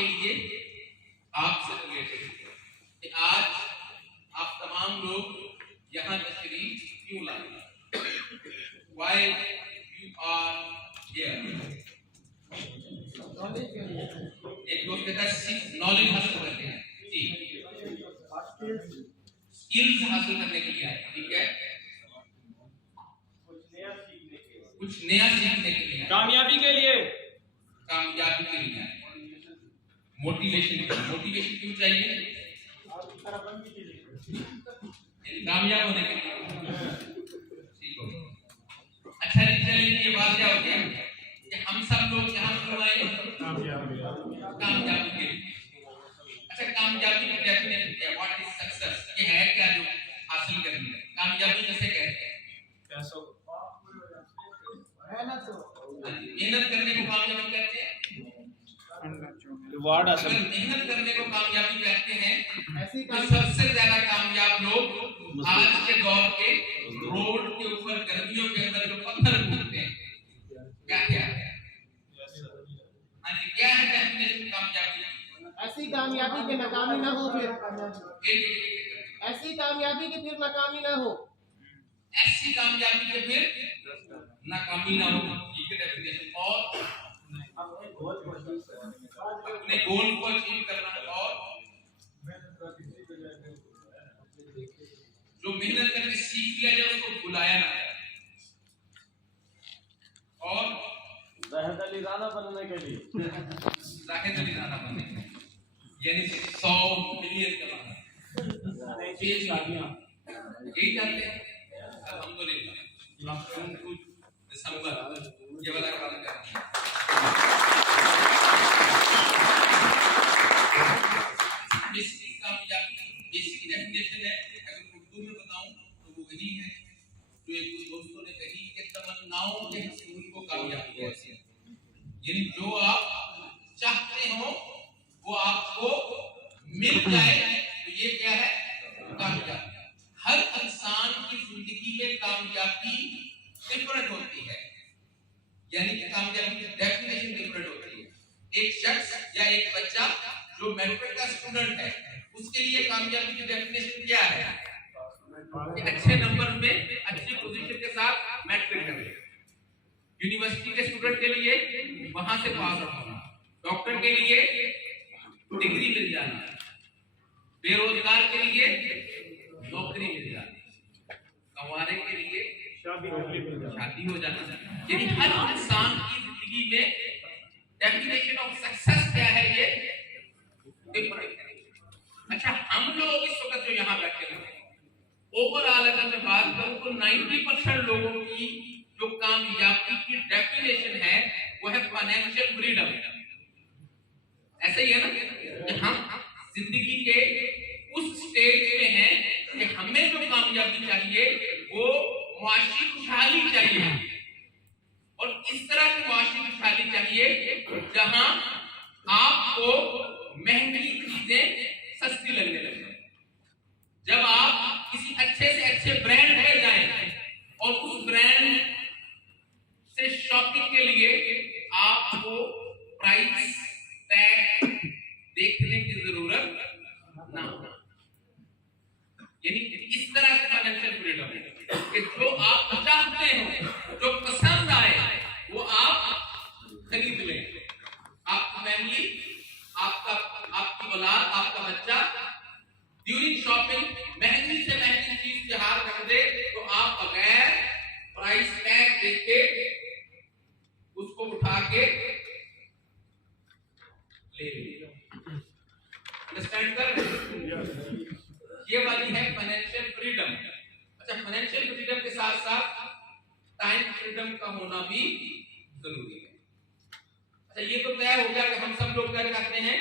आपके लिए, आपसे रिलेटेड कि आज आप तमाम लोग यहाँ तशरीफ क्यों लाए, why you are here। एक दोस्त कहता है नॉलेज हासिल करते हैं जी, स्किल्स हासिल करने के लिए आए, ठीक है, कुछ नया सीखने के लिए, कामयाबी के लिए आए, मोटिवेशन क्यों चाहिए, कामयाब होने के लिए। ठीक हो, अच्छा जी, चलिए ये बात क्या हो गया कि हम सब लोग यहाँ क्यों आए, कामयाबी के लिए। अच्छा, कामयाबी की डेफिनेशन क्या है, व्हाट इज सक्सेस, ये है क्या जो हासिल करनी है, कामयाबी कैसे कहते हैं, मेहनत करने को कामयाबी कहते हैं, रिवार्ड हासिल, मेहनत करने को कामयाबी कहते हैं। तो सबसे ज्यादा कामयाब लोग आज के दौर के रोड के ऊपर गर्मियों के अंदर जो पत्थर कूदते हैं, क्या क्या है, हाँ जी, क्या है डेफिनेशन कामयाबी, ऐसी कामयाबी के नाकामी ना हो, फिर ऐसी कामयाबी की फिर नाकामी ना हो, ऐसी कामयाबी के फिर नाकामी ना हो, ठीक है डेफिनेशन। और अपने गोल को अचीव करना, और जो मेहनत करके सीख लिया जाए उसको भुलाया ना जाए, और जाहिद अली राणा बनने के लिए, जाहिद अली राणा बनने के लिए, यानी 100 मिलियन कमाना, यही चाहते हैं, अल्हम्दुलिल्लाह। दिसंबर ये वाला काम करते हैं। बेसिक डेफिनेशन है, अगर उर्दू में बताऊं तो वो वही है जो एक दोस्तों ने कही कि तमन्नाओं के हसूल को कामयाबी कहते हैं, यानी जो आप चाहते हो वो आपको मिल जाए, तो ये क्या है, कामयाबी। हर इंसान की जिंदगी में कामयाबी डिफरेंट होती है, यानी कि कामयाबी की डेफिनेशन डिफरेंट होती है। एक शख्स या एक बच्चा जो मैट्रिक का स्टूडेंट है, उसके लिए कामयाबी की डेफिनेशन क्या है, कि अच्छे नंबर में अच्छी पोजीशन के साथ मैट्रिक करें। यूनिवर्सिटी के स्टूडेंट के लिए वहां से पास आउट होना, डॉक्टर के लिए डिग्री मिल जाना, बेरोजगार के लिए नौकरी मिल जाना, कमाने के लिए शादी हो जाना। यानी हर इंसान की जिंदगी में डेफिनेशन ऑफ सक्सेस क्या है, ये डिफरेंट है। अच्छा, हम लोग इस वक्त जो यहाँ बैठे हैं, ओवरऑल अगर मैं बात करूं तो 90% लोगों की जो कामयाबी की डेफिनेशन है वो है फाइनेंशियल फ्रीडम। ऐसे ही है ना कि हम जिंदगी के उस स्टेज में हैं कि हमें जो कामयाबी चाहिए वो मुआशी खुशहाली चाहिए, और इस तरह की मुआशी खुशहाली चाहिए जहां आपको महंगी चीजें सस्ती लगने लगे। जब आप किसी अच्छे से अच्छे ब्रांड में जाएं और उस ब्रांड से शॉपिंग के लिए आपको प्राइस टैग देखने की जरूरत ना हो, यानी इस तरह का फाइनेंशियल फ्रीडम है कि जो आप चाहते हो, जो पसंद आए वो आप खरीद लें। आपकी फैमिली, आपकी औलाद, आपका बच्चा ड्यूरिंग शॉपिंग महंगी से महंगी चीज इस्तेमाल कर दे तो आप बगैर प्राइस टैग देख के उसको उठा के ले लीजिए। अंडरस्टैंड कर, ये वाली है फाइनेंशियल फ्रीडम। अच्छा, फाइनेंशियल फ्रीडम के साथ साथ टाइम फ्रीडम का होना भी जरूरी है। अच्छा, ये तो तय हो गया कि हम सब लोग क्या चाहते हैं,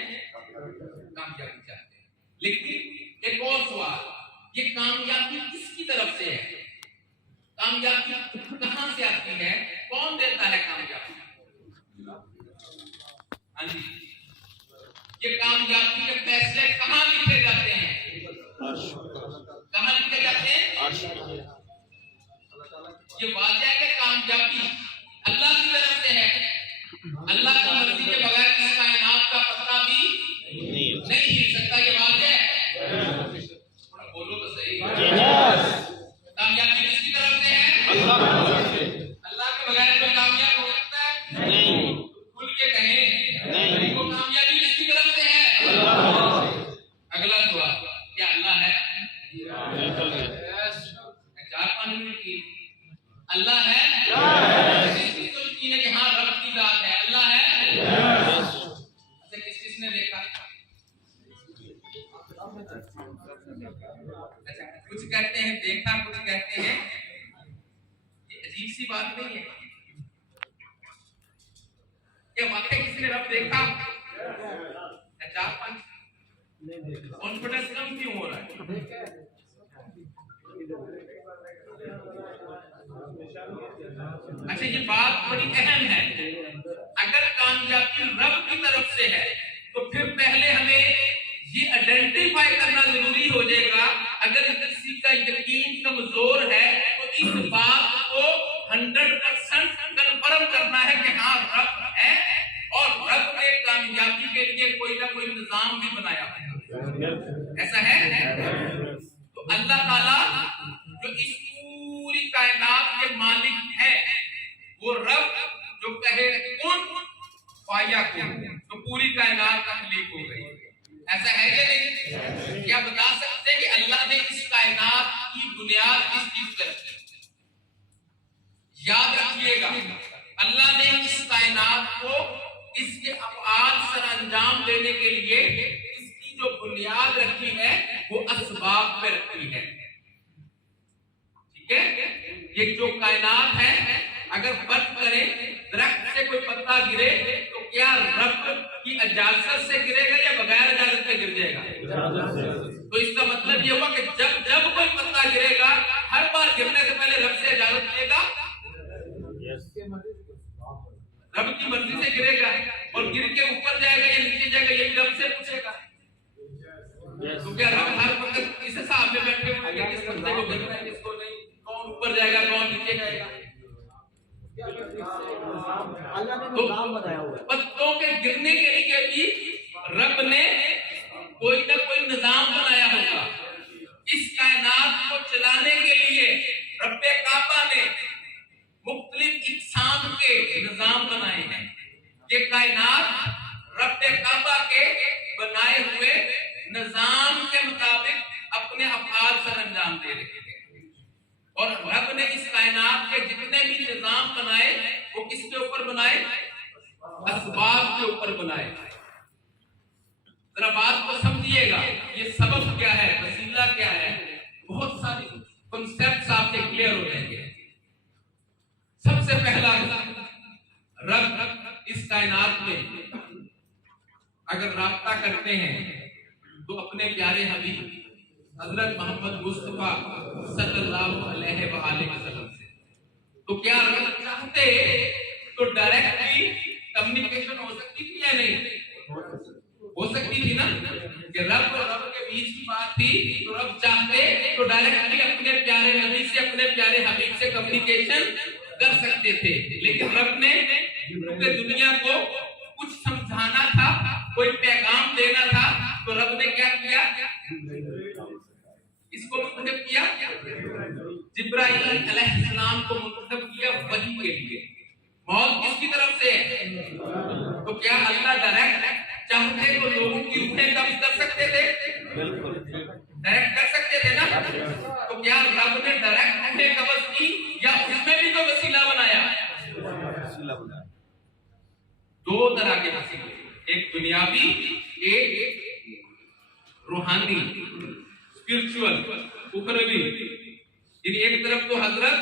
कामयाबी चाहते हैं, लेकिन एक और सवाल, ये कामयाबी किसकी तरफ से है, कामयाबी कहां से आती है, कौन देता है कामयाबी? हाँ जी, ये कामयाबी के फैसले कहां लिखे जाते हैं, कहां लिखे जाते हैं? ये वाक़या है कि कामयाबी अल्लाह की तरफ से है। अल्लाह की मर्जी के बगैर इस कायनात का पत्ता भी की जात है? अल्लाह है। अच्छा, किसने देखा? अच्छा, कुछ कहते हैं देखा, कुछ कहते हैं, ये अजीब सी बात नहीं है क्या? वाकई किसी ने रब देखा? 4-5 कॉन्फिडेंस कम क्यों हो रहा है? अच्छा, ये बात बड़ी अहम है। अगर कामयाबी रब की तरफ से है तो फिर पहले हमें ये आइडेंटिफाई करना जरूरी हो जाएगा। अगर किसी का यकीन कमजोर है तो इस बात को 100% कन्फर्म करना है कि हाँ रब है और रब ने कामयाबी के लिए कोई ना कोई निजाम भी बनाया है। ऐसा है? तो अल्लाह ताला जो इस पूरी कायनात के मालिक है, वो रब जो कहे कुन फायकुन, तो पूरी कायनात तख्लीक हो गई। ऐसा है या नहीं? क्या बता सकते हैं कि अल्लाह ने इस कायनात की बुनियाद किस चीज पर रखी? याद रखिएगा, अल्लाह ने इस कायनात को इसके अफ़आल सर अंजाम देने के लिए इसकी जो बुनियाद रखी है वो असबाब पे रखी है। ठीक है? ये जो कायनात है, अगर फर्क करें, दरख्त से कोई पत्ता गिरे तो क्या रब की इजाजत से गिरेगा या बगैर इजाजत के गिर जाएगा? तो इसका मतलब ये हुआ कि जब जब कोई पत्ता गिरेगा, हर बार गिरने से पहले रब से इजाजत लेगा, रब की मर्जी से गिरेगा, और गिर के ऊपर जाएगा या नीचे जाएगा ये भी रब से पूछेगा। तो क्या रब हर वक्त इस हिसाब में बैठे होंगे किस पत्ते को गिरना है, किसको नहीं, कौन ऊपर जाएगा कौन नीचे जाएगा? तो पत्तों के गिरने के लिए भी रब ने कोई ना कोई निजाम बनाया होगा। इस कायनात को चलाने के लिए रब्बे काबा ने मुख्तलिफ इक़साम के निजाम बनाए हैं। ये कायनात रब्बे काबा के बनाए हुए निजाम के मुताबिक अपने अफ़आल सर अंजाम दे रहे हैं। और रब ने इस कायनात के जितने भी निजाम बनाए वो किसके ऊपर बनाए? असबाब के ऊपर बनाए। जरा बात को समझिएगा, ये सबब क्या है, वसीला क्या है, बहुत सारी कॉन्सेप्ट्स आपके क्लियर हो जाएंगे। सबसे पहला, रब इस कायनात में अगर राब्ता करते हैं तो अपने प्यारे हबीब हजरत मोहम्मद मुस्तफा सल्लल्लाहु अलैहि वसल्लम से। तो क्या रब चाहते तो डायरेक्टली कम्युनिकेशन हो सकती थी या नहीं? हो सकती थी ना, कि रब और रब के बीच की बात थी, तो रब चाहते तो डायरेक्टली अपने प्यारे नबी से, अपने प्यारे हबीब से कम्युनिकेशन कर सकते थे। लेकिन रब ने पूरी दुनिया को कुछ समझाना था, कोई पैगाम देना था, तो रब ने क्या किया? इसको मुंतखब किया, जिब्राइल अलैहिस्सलाम को मुंतखब किया वही के लिए। मौत किसकी तरफ से है? तो क्या अल्लाह डायरेक्ट चाहते तो लोगों की रूहें कब्ज कर सकते थे? डायरेक्ट कर सकते थे ना। तो क्या रब ने डायरेक्ट रूहें कब्ज की या उसमें भी तो वसीला बनाया? दो तरह के वसीले, एक दुनियावी, एक रूहानी, स्पिरिचुअल, उखरवी। एक तरफ तो हजरत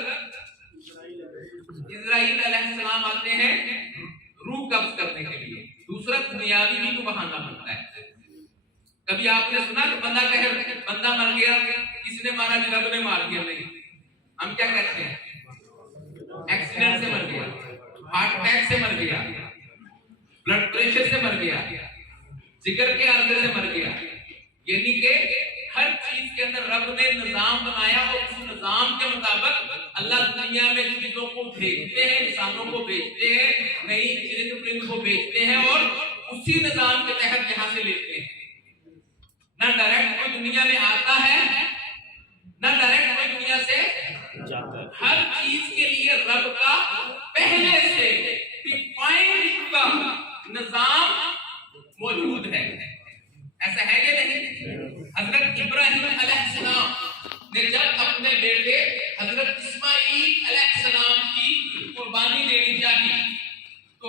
इस्राइल अलैहिस्सलाम आते हैं रूह कब्ज करने के लिए, दूसरा दुनियावी भी तो बहाना बनता है। कभी आपने सुना कि बंदा कहे बंदा मर गया, किसने मारा? जी रब ने मार दिया। नहीं, हम क्या कहते हैं? एक्सीडेंट से मर गया, हार्ट अटैक से मर गया, ब्लड प्रेशर से मर गया, जिगर के आर्दे से मर गया। यानी कि हर चीज के अंदर रब ने निजाम बनाया और उस निजाम के मुताबिक अल्लाह दुनिया में चीजों को भेजते हैं, इंसानों को भेजते हैं, नई चीजें परिंद को भेजते हैं और उसी निजाम के तहत यहाँ से लेते हैं। ना डायरेक्ट कोई दुनिया में आता है, ना डायरेक्ट कोई दुनिया से जाता है। हर चीज के लिए रब का पहले से डिफाइंड का निजाम मौजूद है। ऐसा है कि नहीं? हजरत इब्राहिम अलैहिस्सलाम ने जब अपने बेटे हजरत इस्माईल अलैहिस्सलाम की कुर्बानी देनी चाहिए तो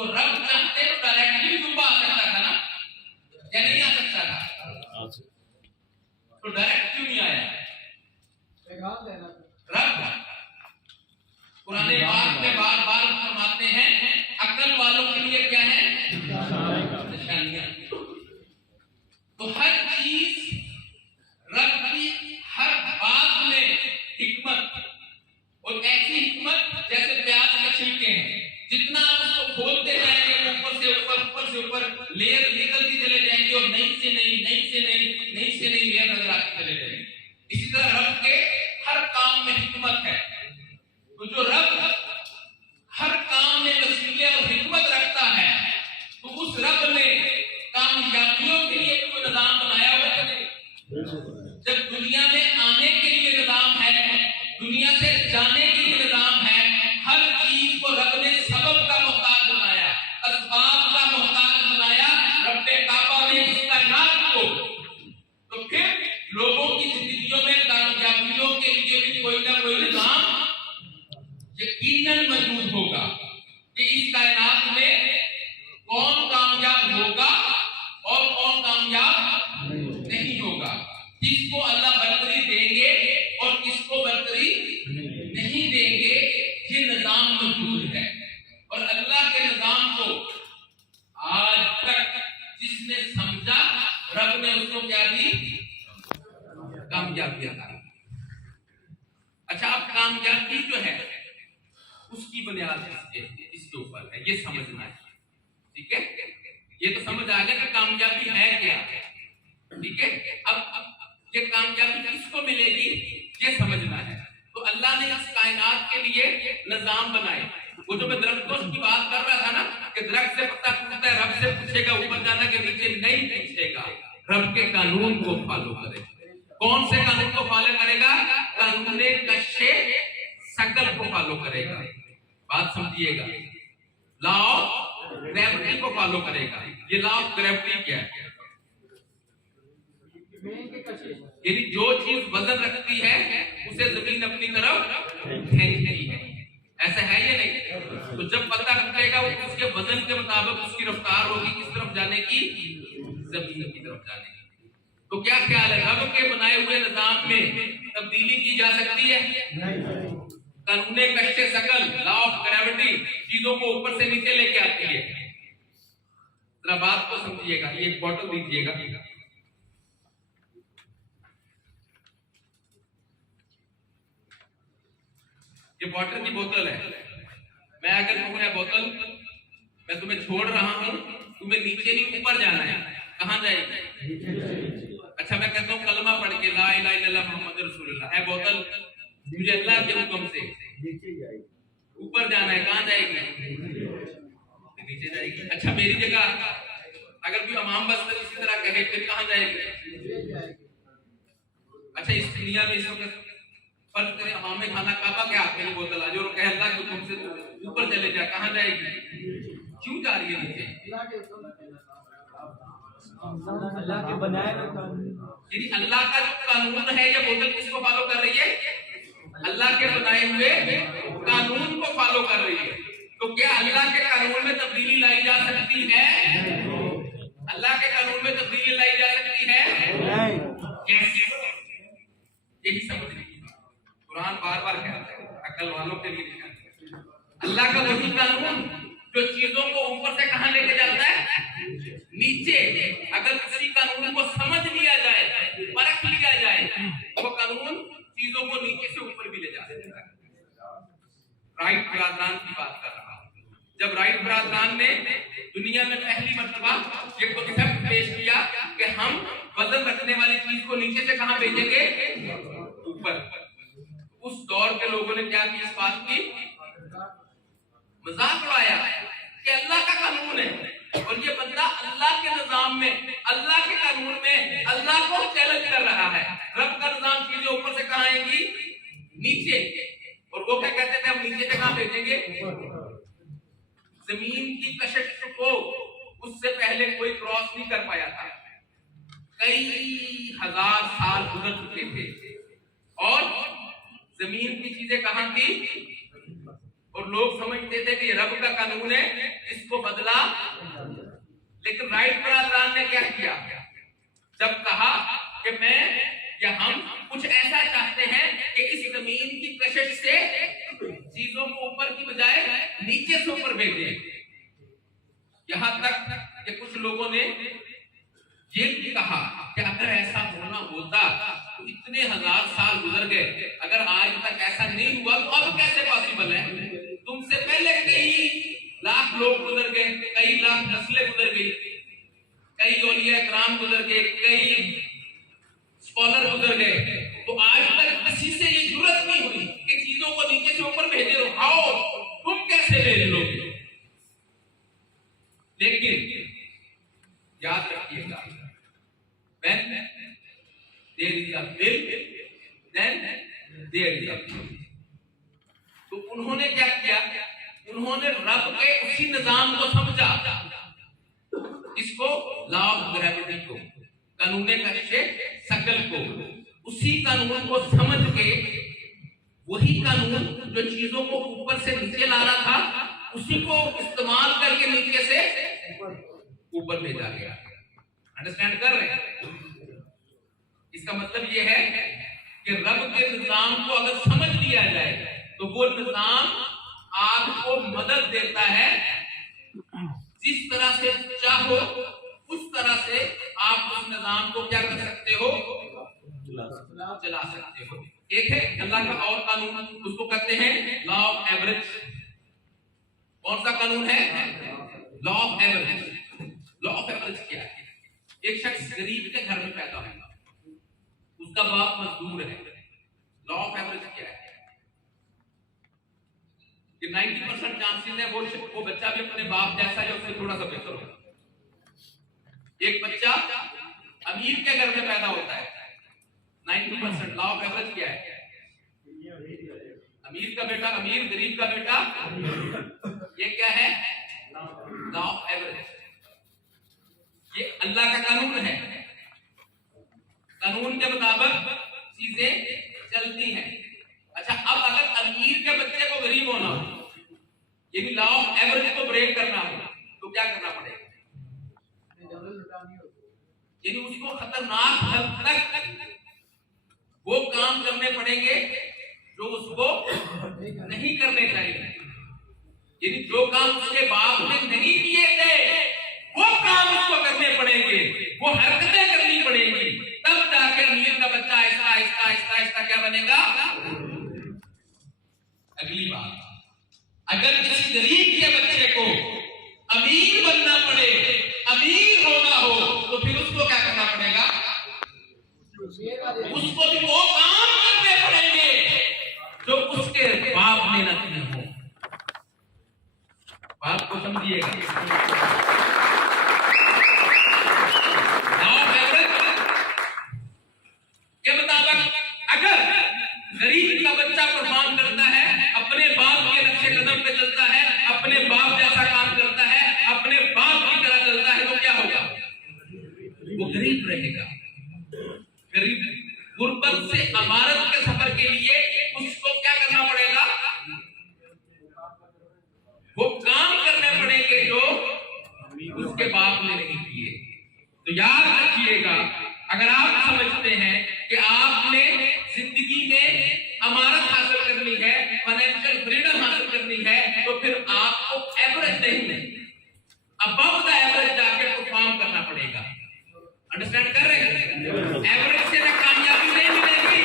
लेयर निकलती चले जाएंगी और नई से नई लेयर नजर आती चले जाएंगी। इसी तरह रब के हर काम में हिकमत है। तो जो रब हर काम में वसीले और हिकमत रखता है, तो उस रब ने कामयाबियों के लिए कोई निजाम बनाया हुआ है नहीं। जब दुनिया में आने के लिए निजाम है, दुनिया से जाने के लिए निजाम है, हर चीज को रब ने सबब का मोहताज बनाया, असबाब का मोहताज बनाया रब्बे काबा ने इस कायनात को। तो फिर लोगों की जिंदगियों में कामयाबियों के लिए भी कोई ना कोई निजाम यकीनन मौजूद होगा कि इस कायनात में कौन कामयाब होगा और कौन कामयाब नहीं होगा, किसको अल्लाह बरकरी देंगे और किसको बरकरी नहीं देंगे, ये निजाम मौजूद है। और अल्लाह के निजाम को आज तक जिसने समझा, रब ने उसको क्या दी? कामयाबी दी। अच्छा, अब कामयाबी जो है उसकी बुनियाद इसके ऊपर है, ये समझना है। ठीक है, ये तो समझ आ गया कि कामयाबी है क्या। ठीक है, अब ये कामयाबी किसको मिलेगी ये समझना है। तो अल्लाह ने इस कायनात के लिए निजाम बनाए। वो जो मैं दरख्तों की बात कर रहा था ना, कि दरख्त से पत्ता टूटता है, रब से पूछेगा ऊपर जाना के नीचे नहीं पूछेगा, रब के कानून को फॉलो करेगा। कौन से कानून को फॉलो करेगा? कानून कश्शे सकल को फॉलो करेगा। बात समझिएगा, लॉ ऑफ ग्रेविटी को फॉलो करेगा। ये लॉ ऑफ ग्रेविटी क्या है? यानी जो चीज वजन रखती है उसे जमीन अपनी तरफ खींचती है, ऐसा है या नहीं? तो जब पत्ता टूटेगा वो उसके वजन के मुताबिक उसकी रफ्तार होगी किस तरफ जाने की? जमीन की तरफ जाने की। तो क्या ख्याल है, रब के बनाए हुए निजाम में तब्दीली की जा सकती है? कानूने कश्शे सकल, लॉ ऑफ ग्रेविटी चीजों को ऊपर से नीचे लेके आती है। जरा बात को समझिएगा। ये एक बॉटल दीजिएगा, ये वाटर की बोतल है। मैं अगर कहूँ ये बोतल मैं तुम्हें छोड़ रहा हूँ, तुम्हें नीचे नहीं ऊपर जाना है, कहाँ जाएगी? अच्छा, मैं कहता हूँ कलमा पढ़ के ला इलाहा इल्लल्लाह मुहम्मद रसूलुल्लाह, है बोतल मुझे अल्लाह के हुक्म से ऊपर जाना है, कहाँ जाएगी? नीचे जाएगी। अच्छा, मेरी जगह अगर कोई इमाम बस इसी तरह कहे फिर कहाँ जाएगी? अच्छा, इस दुनिया में इस वक्त फर्ज करें इमाम खाना काबा के हाथ में बोतल आ जो और कहे अल्लाह के हुक्म से ऊपर चले जा, कहाँ जाएगी? क्यों जा रही है नीचे? अल्लाह के बनाए हुए कानून, यानी अल्लाह का जो कानून है ये बोतल किसको फॉलो कर रही है? अल्लाह के बनाए हुए कानून को फॉलो कर रही है। तो क्या अल्लाह के कानून में तब्दीली लाई जा सकती है? अल्लाह के कानून में तब्दीली लाई जा सकती है? यही समझ कुरान बार बार कहता है, अकल वालों के लिए कहता है। अल्लाह का वही कानून जो चीजों को ऊपर से कहां लेके जाता है? नीचे। अगर उसी कानून को समझ लिया जाए, परख लिया जाए, वो कानून चीजों को नीचे से ऊपर भी ले जा सकता है। राइट बरादरान की बात कर रहा हूं। जब राइट बरादरान ने दुनिया में पहली मर्तबा ये कॉन्सेप्ट पेश किया कि हम वजन रखने वाली चीज को नीचे से कहां भेजेंगे? ऊपर। उस दौर के लोगों ने क्या की? इस बात की मजाक उड़ाया कि अल्लाह का कानून है और ये बंदा अल्लाह के निजाम में, अल्लाह के कानून में अल्लाह को चैलेंज कर रहा है। रब का निजाम चीजें ऊपर से कहां आएंगी? नीचे। और वो क्या कहते थे, हम नीचे से कहां भेजेंगे? जमीन की कशिश को उससे पहले कोई क्रॉस नहीं कर पाया था। कई हजार साल गुजर चुके थे और जमीन की चीजें कहां थी? और लोग समझते थे कि रब का कानून है, इसको बदला। लेकिन राइट बरादरान ने क्या किया? जब कहा कि मैं या हम कुछ ऐसा चाहते हैं कि इस जमीन की कशिश से चीजों को ऊपर की बजाय नीचे से ऊपर भेजें। यहां तक कि कुछ लोगों ने ये भी कहा कि अगर ऐसा होना होता तो इतने हजार साल गुजर गए, अगर आज तक ऐसा नहीं हुआ तो अब कैसे पॉसिबल है? तुमसे पहले कई लाख लोग गुजर गए, कई लाख नस्लें गुजर गई, कई औलिया कराम गुजर गए, कई स्कॉलर गुजर गए, तो आज तक किसी से ये जरूरत नहीं हुई कि चीजों को नीचे से ऊपर भेजे रहो, आओ तुम कैसे भेज लोगे। लेकिन याद रखिएगा, when there is a will, then there is a way। तो उन्होंने क्या किया, उन्होंने रब के उसी निजाम को समझा, इसको लॉ ऑफ ग्रेविटी को, कानून कक्षे सकल को, उसी कानून को समझ के वही कानून जो चीजों को ऊपर से नीचे ला रहा था, उसी को इस्तेमाल करके नीचे से ऊपर भेजा गया। अंडरस्टैंड कर रहे हैं? इसका मतलब यह है कि रब के निजाम को अगर समझ लिया जाए तो वो निजाम आपको मदद देता है, जिस तरह से चाहो उस तरह से आप उस निजाम को क्या कर सकते हो, चला सकते हो। एक है अल्लाह का और कानून, उसको कहते हैं लॉ ऑफ एवरेज। कौन सा कानून है? Law of average. Law of average क्या है? एक शख्स गरीब के घर में पैदा होगा, उसका बाप मजदूर है। लॉ ऑफ एवरेज क्या है? कि 90% चांसेस है वो बच्चा भी अपने बाप जैसा या उससे थोड़ा सा बेहतर होगा। एक बच्चा अमीर के घर में पैदा होता है, 90%। लॉ ऑफ एवरेज क्या है? अमीर का बेटा अमीर, गरीब का बेटा, ये क्या है? Law of average. ये अल्लाह का कानून है। कानून के मुताबिक चीजें चलती हैं। अच्छा, अब अगर अमीर के बच्चे को गरीब होना हो, यानी लॉ ऑफ एवरेज को ब्रेक करना हो, तो क्या करना पड़ेगा? यानी उसको खतरनाक हद तक वो काम करने पड़ेंगे जो उसको नहीं करने चाहिए। यानी जो काम उसके बाप ने नहीं किए थे वो काम उसको करने पड़ेंगे, वो हरकतें करनी पड़ेंगी, तब जाके अमीर का बच्चा आहिस्ता आहिस्ता आहिस्ता आहिस्ता क्या बनेगा। अगली बात, अगर किसी गरीब के बच्चे को अमीर बनना पड़े, अमीर होना हो, तो फिर उसको क्या करना पड़ेगा? उसको भी वो काम करने पड़ेंगे जो उसके बाप ने न किए हो। बात को समझिएगा। के मुताबिक अगर गरीब का बच्चा परफॉर्म करता है, अपने बाप के नक्शे कदम पे चलता है, अपने बाप जैसा काम करता है, अपने बाप की तरह चलता है, तो क्या होगा? वो गरीब रहेगा। गरीब गुर्बत से अमारत के सफर के लिए उसको क्या करना पड़ेगा? वो काम करने पड़ेंगे जो उसके बाप ने नहीं किए। तो याद रखिएगा, अगर आप समझते हैं कि आपने जिंदगी में अमारत हासिल करनी है, फाइनेंशियल फ्रीडम हासिल करनी है, तो फिर आपको एवरेज नहीं, अबव द एवरेज जाके परफॉर्म करना पड़ेगा। अंडरस्टैंड कर रहे हैं? एवरेज से कामयाबी नहीं मिलेगी,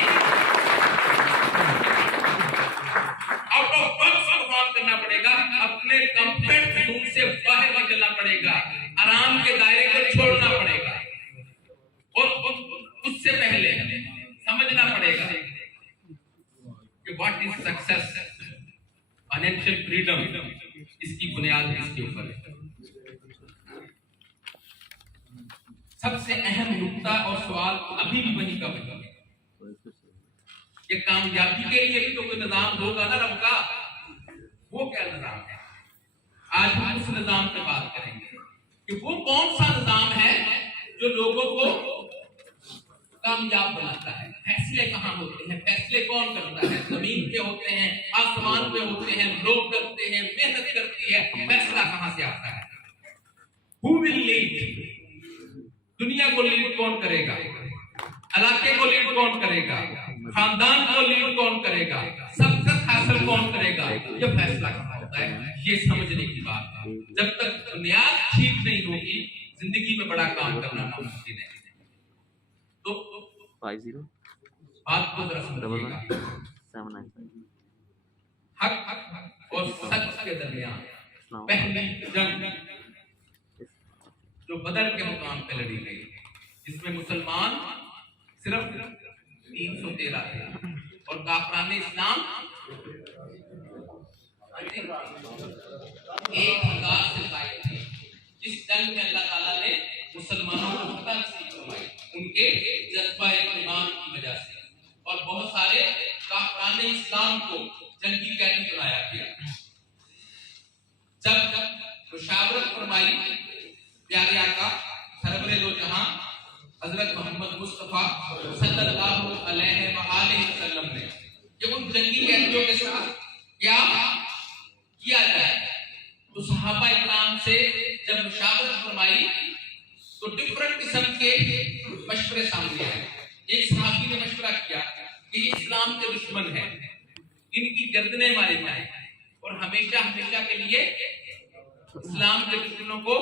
आउट ऑफ बॉक्स परफॉर्म करना पड़ेगा, अपने कंफर्ट जोन से बाहर निकलना पड़ेगा, आराम के दायरे को छोड़ना पड़ेगा, और उससे पहले समझना पड़ेगा कि what is success, financial freedom, इसकी बुनियाद इसके ऊपर है। सबसे अहम नुक्ता और सवाल अभी भी वही का वही है कि कामयाबी के लिए भी तो कोई निजाम होगा ना रब का। वो क्या निजाम है? आज हम उस निजाम पे बात करेंगे कि वो कौन सा निजाम है जो लोगों को कामयाब बनाता है। फैसले कहाँ होते हैं? फैसले कौन करता है? जमीन पे होते हैं, आसमान पे होते हैं, लोग करते हैं, मेहनत करती है। फैसला कहाँ से आता है? Who will lead? दुनिया को लीड कौन करेगा? इलाके को लीड कौन करेगा? खानदान को लीड कौन करेगा? सबक हासिल कौन करेगा? ये फैसला कहाँ होता है? ये समझने की बात है। जब तक बुनियाद ठीक नहीं होगी, जिंदगी में बड़ा काम करना नामुमकिन है। तो 50 बात को जरा समझिएगा। 795 हक और सच के दरमियान पहली जंग जो बदर के मुकाम पे लड़ी गई, जिसमें मुसलमान सिर्फ 313 थे और काफरान इस्लाम 1000 से ज्यादा थे। इस जंग में अल्लाह ताला ने मुसलमानों को फतह नसीब फरमाई उनके जज्बा ईमान की वजह से, और बहुत सारे काफरान इस्लाम को जंगी कैदी बनाया गया। जब मुशावरत फरमाई प्यारे आका सरवरे दो जहां हजरत मोहम्मद मुस्तफा सल्लल्लाहु अलैहि वसल्लम ने कि उन जंगी कैदियों के साथ क्या किया जाए, तो सहाबा इकराम से जब मुशावरत फरमाई तो डिफरेंट किस्म के मशवरे सामने आए। एक सहाबी ने मशवरा किया कि ये इस्लाम के दुश्मन है, इनकी गर्दनें मारी जाए और हमेशा हमेशा के लिए इस्लाम के दुश्मनों को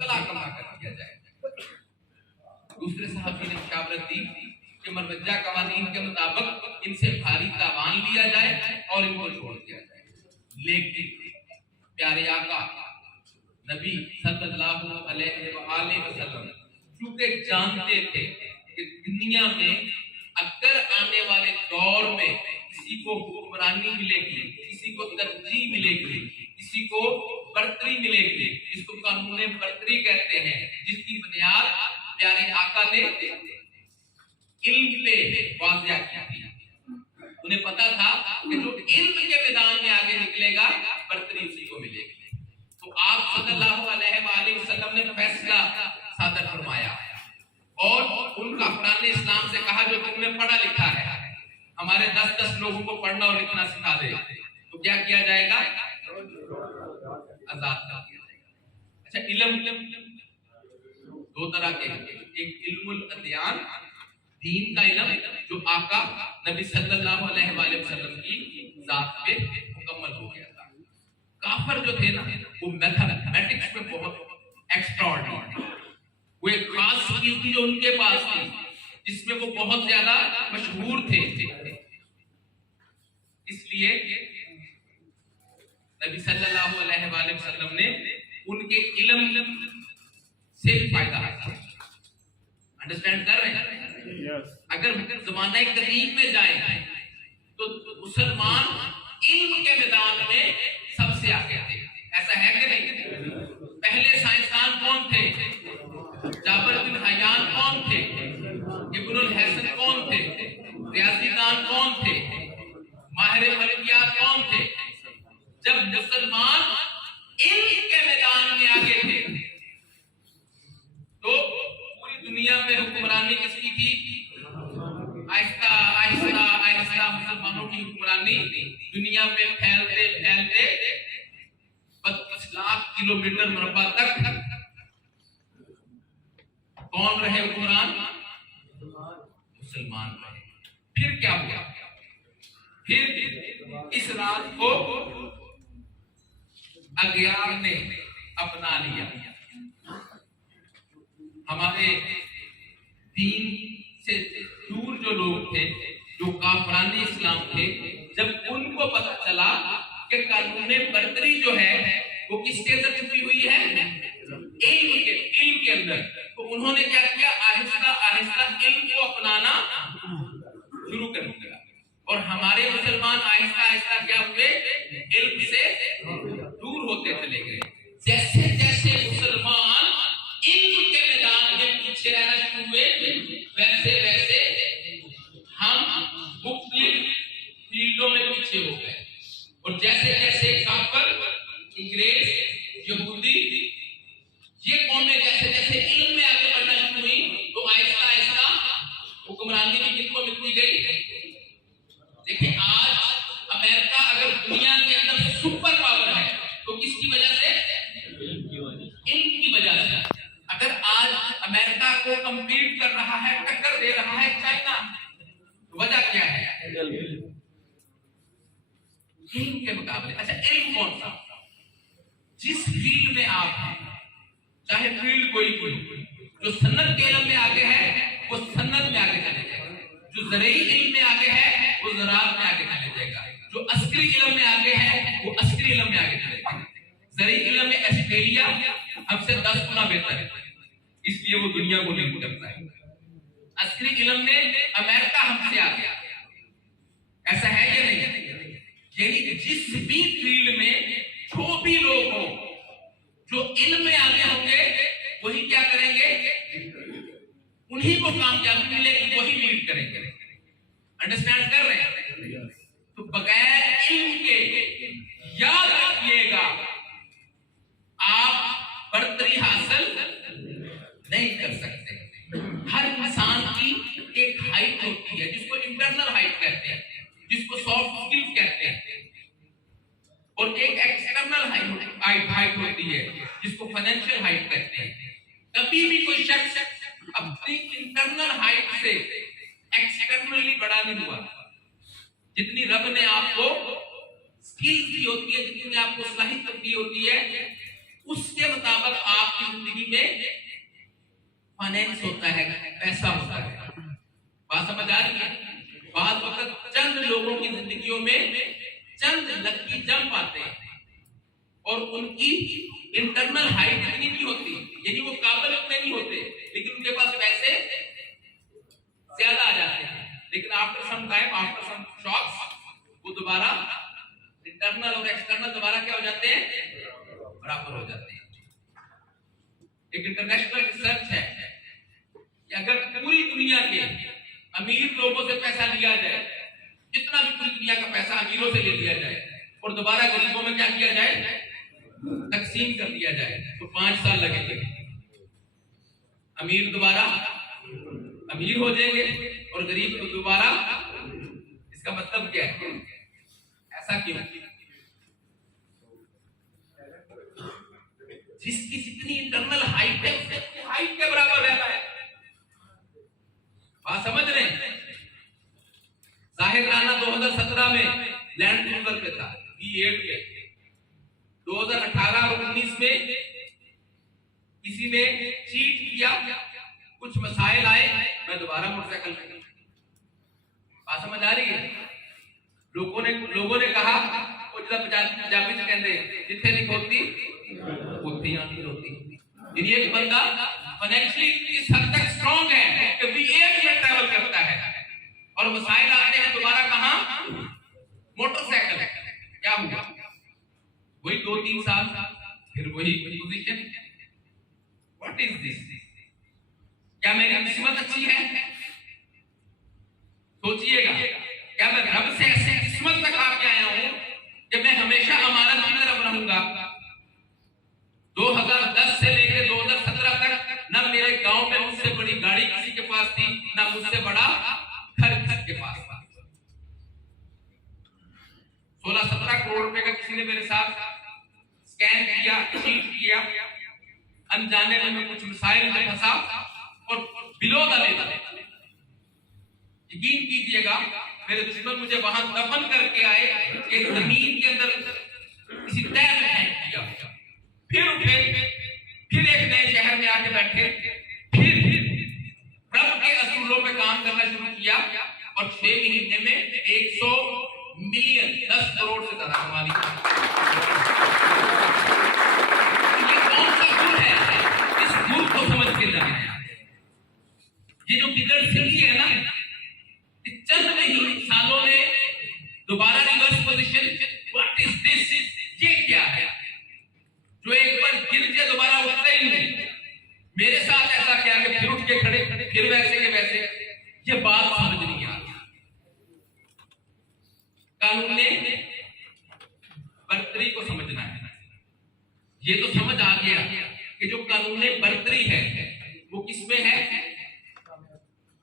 तलाकमा कर दिया जाए। दूसरे सहाबी ने मुशावरत दी कि मरवजा कवानीन के मुताबिक इनसे भारी तावान लिया जाए और इनको छोड़ दिया जाए। लेकिन प्यारे आका नबी सल्लल्लाहु अलैहि वसल्लम चूंकि जानते थे कि दुनिया में अगर आने वाले दौर में किसी को हुक्मरानी मिलेगी, किसी को तरजीह मिलेगी, किसी को बर्तरी मिलेगी, जिसको कानून बर्तरी कहते हैं, जिसकी बुनियाद प्यारे आका ने इल्म पे वाज़िया की थी। उन्हें पता था कि जो इल्म के मैदान में आगे निकलेगा बर्तरी उसी को मिलेगी। तो आप सल्लल्लाहु अलैहि वसल्लम ने फैसला सादर फरमाया और उन काफिरान ने इस्लाम से कहा जो तुमने पढ़ा लिखा है हमारे 10-10 लोगों को पढ़ना और लिखना सिखा दे, तो क्या किया जाएगा? आजाद कर दिया जाएगा। अच्छा, इल्म दो तरह के हैं, एक इल्मुल अदयान दीन का इल्म जो आका नबी सल्लल्लाहु अलैहि वसल्लम की जात पे मुकम्मल हो गया था। काफिर जो थे ना वो मैथमेटिक्स में बहुत एक्स्ट्राऑर्डिनरी, वो एक खास स्किल थी जो उनके पास थी जिसमें वो बहुत ज्यादा मशहूर थे। इसलिए नबी सल्लल्लाहु अलैहि वसल्लम ने उनके इल्म से फायदा हासिल। अंडरस्टैंड कर रहे हैं? अगर जमाना कदीम में जाए तो मुसलमान इल्म के मैदान में सबसे आगे थे। ऐसा है कि नहीं? पहले साइंसदान कौन थे? जाबर बिन हयान कौन थे? इब्नुल हसन कौन थे? रियाजीदान कौन थे? माहिर फलकियात कौन थे? जब मुसलमान इल्म के मैदान में आगे थे तो पूरी दुनिया में हुक्मरानी किसकी थी? आहिस्ता आहिस्ता आहिस्ता मुसलमानों की हुक्मरानी दुनिया में फैलते फैलते 25 लाख किलोमीटर मुरब्बा तक कौन रहे हुक्मरान? मुसलमान रहे। फिर क्या हुआ? फिर इस रात को अज्ञान ने अपना लिया। हमारे दीन से दूर जो लोग थे, जो काफिरानी इस्लाम थे, जब उनको पता चला कि कानून बर्तरी जो है वो किसके अंदर छुपी हुई है? इल्म के अंदर। तो उन्होंने क्या किया? आहिस्ता आहिस्ता इल्म को अपनाना शुरू कर दिया और हमारे मुसलमान आहिस्ता आहिस्ता क्या हुए? इल्म से दूर होते चले गए। जैसे जैसे मुसलमान इल्म के मैदान में पीछे रहना शुरू हुए वैसे वैसे हम मुख्तलिफ फील्डों में पीछे हो गए और जैसे जैसे काफिर, अंग्रेज, यहूदी, ये कौमें जैसे जैसे इल्म में आगे बढ़ना शुरू हुई तो आहिस्ता आहिस्ता हुक्मरानी भी किनको मिलती गई। देखिए, आज अमेरिका अगर दुनिया के अंदर सुपर पावर है तो किसकी वजह से? इल्म की वजह से। अगर आज अमेरिका को कंपीट कर रहा है, टक्कर दे रहा है चाइना, वजह क्या है? इल्म के मुकाबले। अच्छा, इल्म कौन सा? जिस फील्ड में आप हैं, चाहे फील्ड कोई भी, जो सन्नत के इल्म में आगे है वो सन्नत में आगे चले जाएगा, जो ज़रई इल्म में आगे है वो ज़राअत में आगे चले जाएगा, जो अस्करी इल्म में आगे है वो अस्करी इल्म में आगे चले जाएगा। ज़रई इल्म में ऑस्ट्रेलिया हमसे 10 गुना बेहतर है, इसलिए वो दुनिया को लिंक करता है। असली इल्म में अमेरिका हमसे आ गया, ऐसा है या नहीं? यानी जिस भी फील्ड में जो भी लोग हो, जो इल्म में आगे होंगे वही क्या करेंगे, उन्हीं को कामयाबी मिलेगी, वही लीड करेंगे। अंडरस्टैंड कर रहे हैं? तो बगैर इल्म के याद रखिएगा आप बढ़तरी हासिल नहीं कर सकते। हर इंसान की एक हाइट होती है जिसको इंटरनल हाइट कहते हैं, जिसको सॉफ्ट स्किल्स कहते हैं, और एक एक्सटर्नल हाइट होती है जिसको फाइनेंशियल हाइट कहते हैं। कभी भी कोई शख्स अपनी इंटरनल हाइट से एक्सटर्नली बड़ा नहीं हुआ। जितनी रब ने आपको स्किल दी होती है, जितनी आपको सलाहियत दी होती है, उसके मुताबिक आपकी जिंदगी में फाइनेंस होता है, पैसा होता है। बात समझ आ रही है? बाद वक्त चंद लोगों की जिंदगियों में चंद लकी जंप आते हैं और उनकी इंटरनल हाइट इतनी नहीं होती, यानी वो काबिल उतने नहीं होते, लेकिन उनके पास पैसे ज्यादा आ जाते हैं। लेकिन after some time, after some shocks, वो दोबारा इंटरनल और एक्सटर्नल दोबारा क्या हो जाते हैं, बराबर हो जाते हैं। एक इंटरनेशनल रिसर्च है कि अगर पूरी दुनिया के अमीर लोगों से पैसा लिया जाए, जितना भी पूरी दुनिया का पैसा अमीरों से ले लिया जाए और दोबारा गरीबों में क्या किया जाए, तकसीम कर दिया जाए, तो 5 साल लगेंगे। अमीर दोबारा अमीर हो जाएंगे और गरीब को दोबारा। इसका मतलब क्या है? ऐसा क्यों? जिसकी जितनी इंटरनल हाइट है उससे हाइट के बराबर रहता है। बात समझ रहे हैं? जाहिर राना 2017 में लैंड क्रूजर पे था, V8 पे। 2018 और 19 में किसी ने चीट किया, कुछ मसाइल आए, मैं दोबारा मोटरसाइकिल पे। बात समझ आ रही है? लोगों ने कहा वो जब पंजाबी में कहते हैं जिथे नहीं होती होती नहीं होती। यदि एक बंदा फाइनेंशियली इस हद तक स्ट्रांग है कि V8 में ट्रैवल करता है और मसाइल आते हैं, दोबारा कहां, मोटरसाइकिल। क्या हुआ? वही 2-3 साल फिर वही पोजीशन। What is this? क्या मेरी किस्मत अच्छी है? सोचिएगा, क्या मैं रब से ऐसे किस्मत तक आके आया हूं कि मैं हमेशा अमानत की तरफ रहूंगा? 2010 से लेकर 2017 तक ना मेरे गांव में मुझसे बड़ी गाड़ी किसी के पास थी, ना मुझसे बड़ा घर किसी के पास था। 16-17 करोड़ रुपए का किसी ने मेरे साथ स्कैम किया, चीट किया, अनजाने में मैं कुछ मिसाइल में फंसा और बिलो द लेवल। यकीन कीजिएगा मेरे दुश्मन मुझे वहां दफन करके आए, एक जमीन के अंदर किसी तह में फेंक दिया। फिर उठे, फिर एक नए शहर में आके बैठे, फिर रब के असूलों पे काम करना शुरू किया और 6 महीने में 100 मिलियन 10 करोड़ से ज्यादा कमा लिया। ये कौन सा गुण है? इस गुण को समझ के जाना। ये जो बिगड़ सिटी है ना, चंद नहीं सालों में दोबारा reverse position. What is this? ये क्या है जो एक बार गिर के दोबारा उठता ही नहीं? मेरे साथ ऐसा क्या कि फिर उठ के खड़े, फिर वैसे के वैसे। ये बात समझ नहीं आ रही। कानून ने बर्तरी को समझना है। ये तो समझ आ गया कि जो कानून ने बर्तरी है वो किसमें है?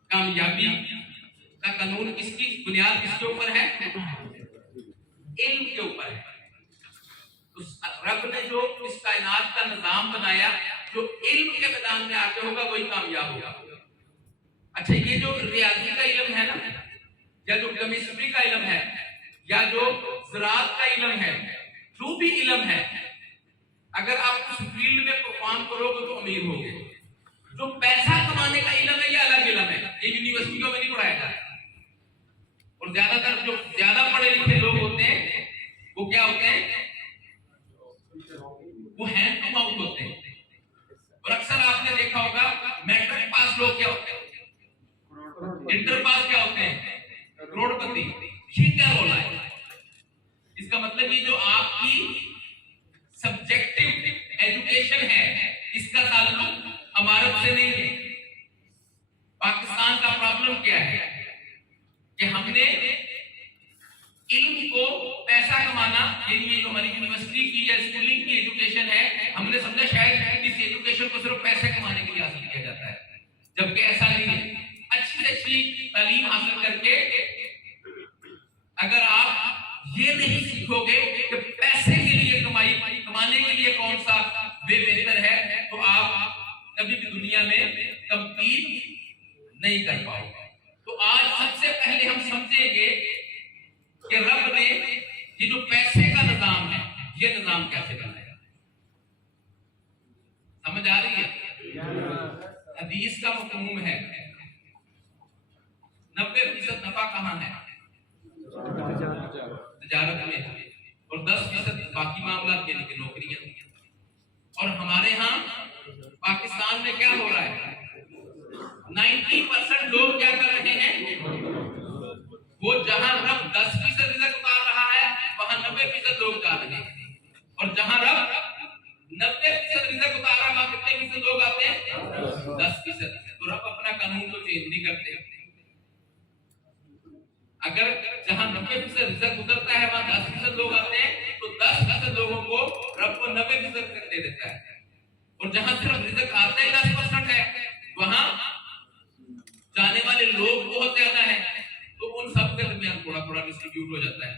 कामयाबी का कानून किसकी बुनियाद किसके ऊपर है? इल्म के ऊपर है। तो रब ने जो इस कायनात का निजाम बनाया, जो इल्म के मैदान में आगे होगा वही कामयाब होगा। अच्छा, ये जो रियाजी का इल्म है ना, या जो केमिस्ट्री का इल्म है, या जो ज़राअत का इल्म है, जो भी इल्म है, अगर आप उस फील्ड में परफॉर्म करोगे तो अमीर होगे। जो पैसा कमाने का इल्म है ये अलग इल्म है, ये यूनिवर्सिटियों में नहीं पढ़ाया जाता। और ज्यादातर जो ज्यादा पढ़े लिखे लोग होते हैं वो क्या होते हैं? वो हैंड टू माउथ होते हैं। और अक्सर आपने देखा होगा पास लोग क्या होते हैं? इंटर पास क्या होते हैं? करोड़पति। ये क्या रोल है? इसका मतलब ये जो आपकी सब्जेक्टिव एजुकेशन है, इसका ताल्लुक अमारत से नहीं है। पाकिस्तान का प्रॉब्लम क्या है कि हमने इल्म को पैसा कमाना, ये जो हमारी यूनिवर्सिटी की या स्कूलिंग की एजुकेशन है, हमने समझा शायद इस एजुकेशन को सिर्फ पैसे कमाने के लिए हासिल किया जाता है, जबकि ऐसा नहीं है। अच्छी से अच्छी तालीम हासिल करके अगर आप ये नहीं सीखोगे कि पैसे के लिए कमाने के लिए कौन सा वे बेहतर है, तो आप कभी भी दुनिया में कम्पीट नहीं कर पाओगे। तो आज सबसे पहले हम समझेंगे कि रब ने ये जो पैसे का निजाम है, ये निजाम कैसे बनाया। समझ आ रही है? हदीस का मफ़हूम है 90% नफा कहाँ है? तिजारत में, और 10% बाकी मामला यानी कि नौकरियां। और हमारे यहाँ पाकिस्तान में क्या हो रहा है? 90% लोग क्या कर रहे हैं? वो जहां रब 10% रिज़्क़ उतार रहा है, वहां 90% लोग जा रहे हैं। और जहां रब 90% रिज़्क़ उतार रहा है, वहां कितने फीसद लोग आते हैं? 10%। तो रब अपना कानून तो चेंज नहीं करते। अगर जहां 90% रिज़्क़ उतरता है वहां 10% लोग आते हैं, तो 10% लोगों को रब को 90% दे देता है। और जहां सिर्फ रिज़्क़ आता ही 10% है, वहां जाने वाले लोग बहुत ज्यादा है, तो उन सब के दरमियान थोड़ा थोड़ा डिस्ट्रीब्यूट हो जाता है।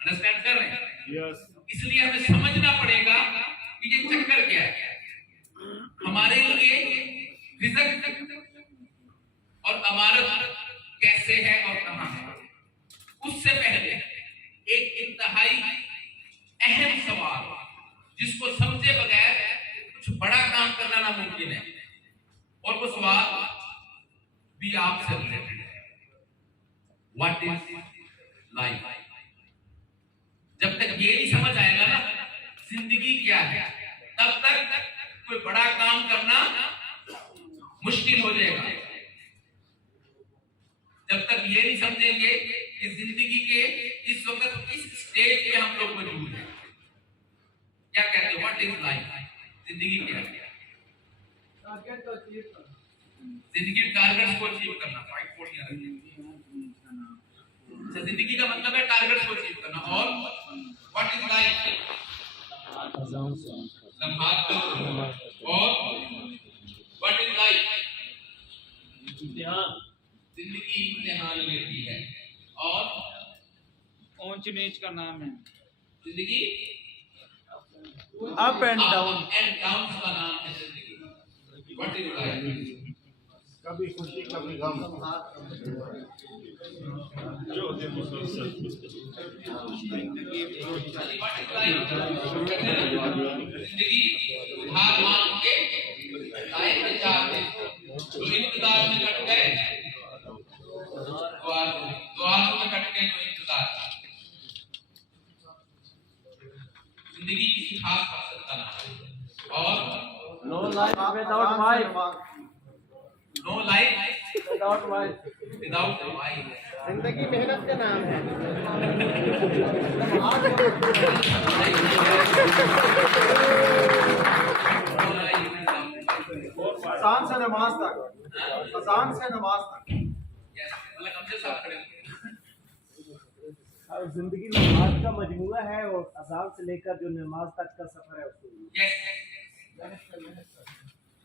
अंडरस्टैंड कर रहे हैं? यस। इसलिए हमें समझना पड़ेगा कि ये चक्कर क्या है। हमारे लिए रिज़्क़ और अमारत कैसे है और कहां है, उससे पहले एक इंतहाई अहम सवाल जिसको समझे बगैर कुछ बड़ा काम करना नामुमकिन है, और वो सवाल भी आपसे रिलेटेड है। What is life? जब तक ये नहीं समझ आएगा ना जिंदगी क्या है, तब तक कोई बड़ा काम करना मुश्किल हो जाएगा। जब तक ये नहीं समझेंगे कि जिंदगी के इस वक्त इस स्टेज पे हम लोग मौजूद हैं, क्या कहते हैं? What is life? जिंदगी क्या है? जिंदगी टारगेट्स को अचीव करना, फाइट फॉर योर अच्छा, जिंदगी का मतलब है टारगेट्स को अचीव करना। और व्हाट इज लाइफ? लम्हात। और व्हाट इज लाइफ? जिंदगी इम्तिहान लेती है, और ऊंच नीच का नाम है जिंदगी अप एंड डाउन का नाम है जिंदगी। What is life? कभी खुशी कभी गम। जिंदगी उधार मांग के आए चाहते, जो इंतजार में कट गए, दुआरों में कट गए जो इंतजार। जिंदगी किसी खास मकसद का नाम है। और no life without wife, no life without wife, without wife. जिंदगी मेहनत का नाम है। अजान से नमाज तक, अजान से नमाज तक। मतलब हमसे साफ करेंगे। और जिंदगी नमाज का मजमूआ है, और अज़ान से लेकर जो नमाज तक का सफर है उसको।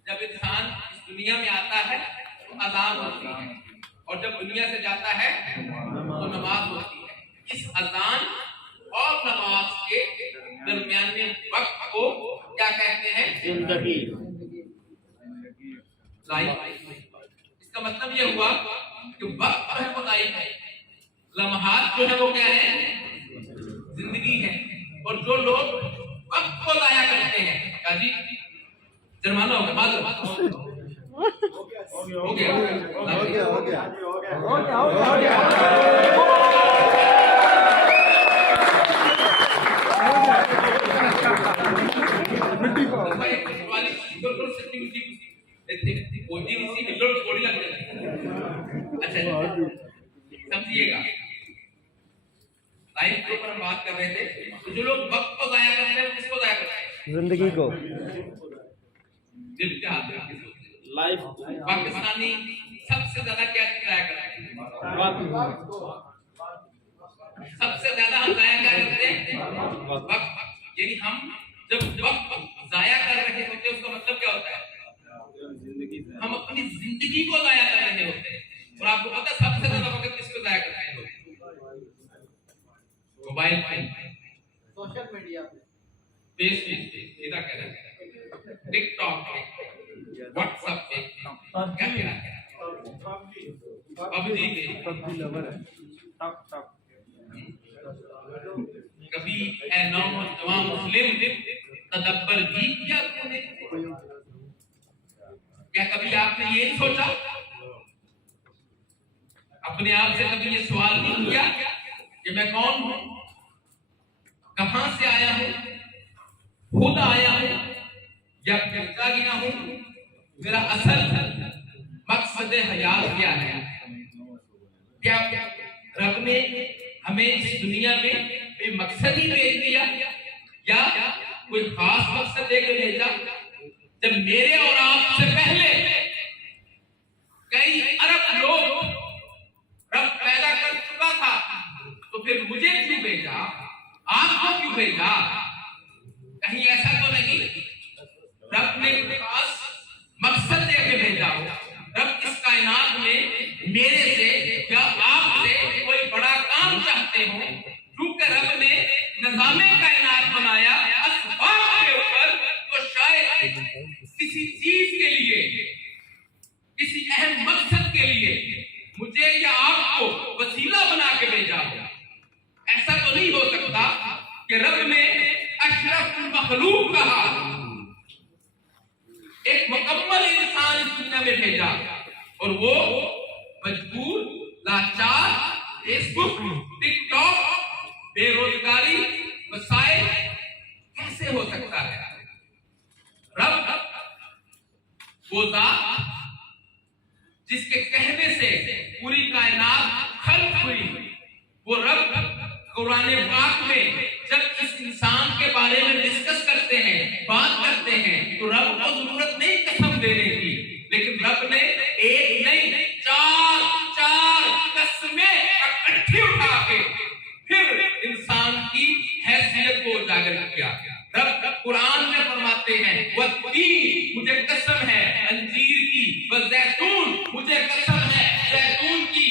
जब इंसान इस दुनिया में आता है तो अज़ान होती है, और जब दुनिया से जाता है तो नमाज होती है। इस अज़ान और नमाज के दरमियान में वक्त को क्या कहते हैं? जिंदगी। लाइफ। इसका मतलब ये हुआ कि वक्त जो है वो लाइफ है, लम्हात जो है वो क्या है? जिंदगी है। और जो लोग वक्त को जाया करते हैं, काजी जुर्माना होगा, माजूर हो गया ओजीसी हिल्लोड़ थोड़ी लग जाती। अच्छा समझिएगा, लाइफ के ऊपर हम बात कर रहे थे। तो जो लोग वक्त को जाया करते हैं, वो किसको जाया करते हैं? जिंदगी को। दिल के हाथ में किसको? लाइफ पाकिस्तानी सबसे ज्यादा क्या जाया करते हैं? सबसे ज्यादा हम जाया क्या करते हैं? वक्त। यानी हम जब वक्त जाया कर रहे होते हैं, उसका मतलब क्या होता है? हम अपनी जिंदगी को जाया कर रहे होते हैं। और आपको पता है सबसे ज्यादा वक्त किसको जाया करते हैं लोग? मोबाइल फोन, सोशल मीडिया पे, फेसबुक पे, सीधा कह रहा है, टिकटॉक पे, व्हाट्सएप पे, क्या कह रहा है, पबजी पे, कभी ऐ नौजवान मुस्लिम तदब्बर भी किया तूने? क्या कभी आपने ये नहीं सोचा, अपने आप से कभी ये सवाल नहीं किया कि मैं कौन हूं, कहां से आया हूं, खुद आया हूं या करता गया हूं, मेरा असल मकसद हयात क्या है? क्या रब ने हमें इस दुनिया में कोई मकसद ही भेज दिया या कोई खास मकसद देकर भेजा? जब मेरे और आपसे पहले कई अरब लोग रब पैदा कर चुका था, तो फिर मुझे क्यों भेजा, आपको क्यों भेजा? कहीं ऐसा तो नहीं रब ने खास मकसद देकर भेजा हो? रब इस कायनात में मेरे से या आपसे कोई बड़ा काम चाहते हो? क्योंकि रब ने निज़ामे कायनात बनाया असबाब के ऊपर, तो शायद किसी चीज के लिए, किसी अहम मकसद के लिए मुझे या आपको वसीला बना के भेजा हो। ऐसा तो नहीं हो सकता कि रब ने अशरफुल मखलूक कहा, एक मुकम्मल इंसान इस दुनिया में भेजा और वो मजबूर, लाचार, फेसबुक, टिकटॉक, बेरोजगारी, मसाइल कैसे हो सकता है? रब वो ज़ात जिसके कहने से पूरी कायनात खल्क हुई, वो रब कुरान पाक में जब इस इंसान के बारे में डिस्कस करते हैं, बात करते हैं, तो रब को जरूरत नहीं कसम देने की, लेकिन रब ने एक नहीं चार कसमें इकट्ठी उठा के फिर इंसान की हैसियत को उजागर किया। रब कुरान में फरमाते हैं, वत्तीन, मुझे कसम है अंजीर की, वज़ैतून, मुझे कसम है जैतून की,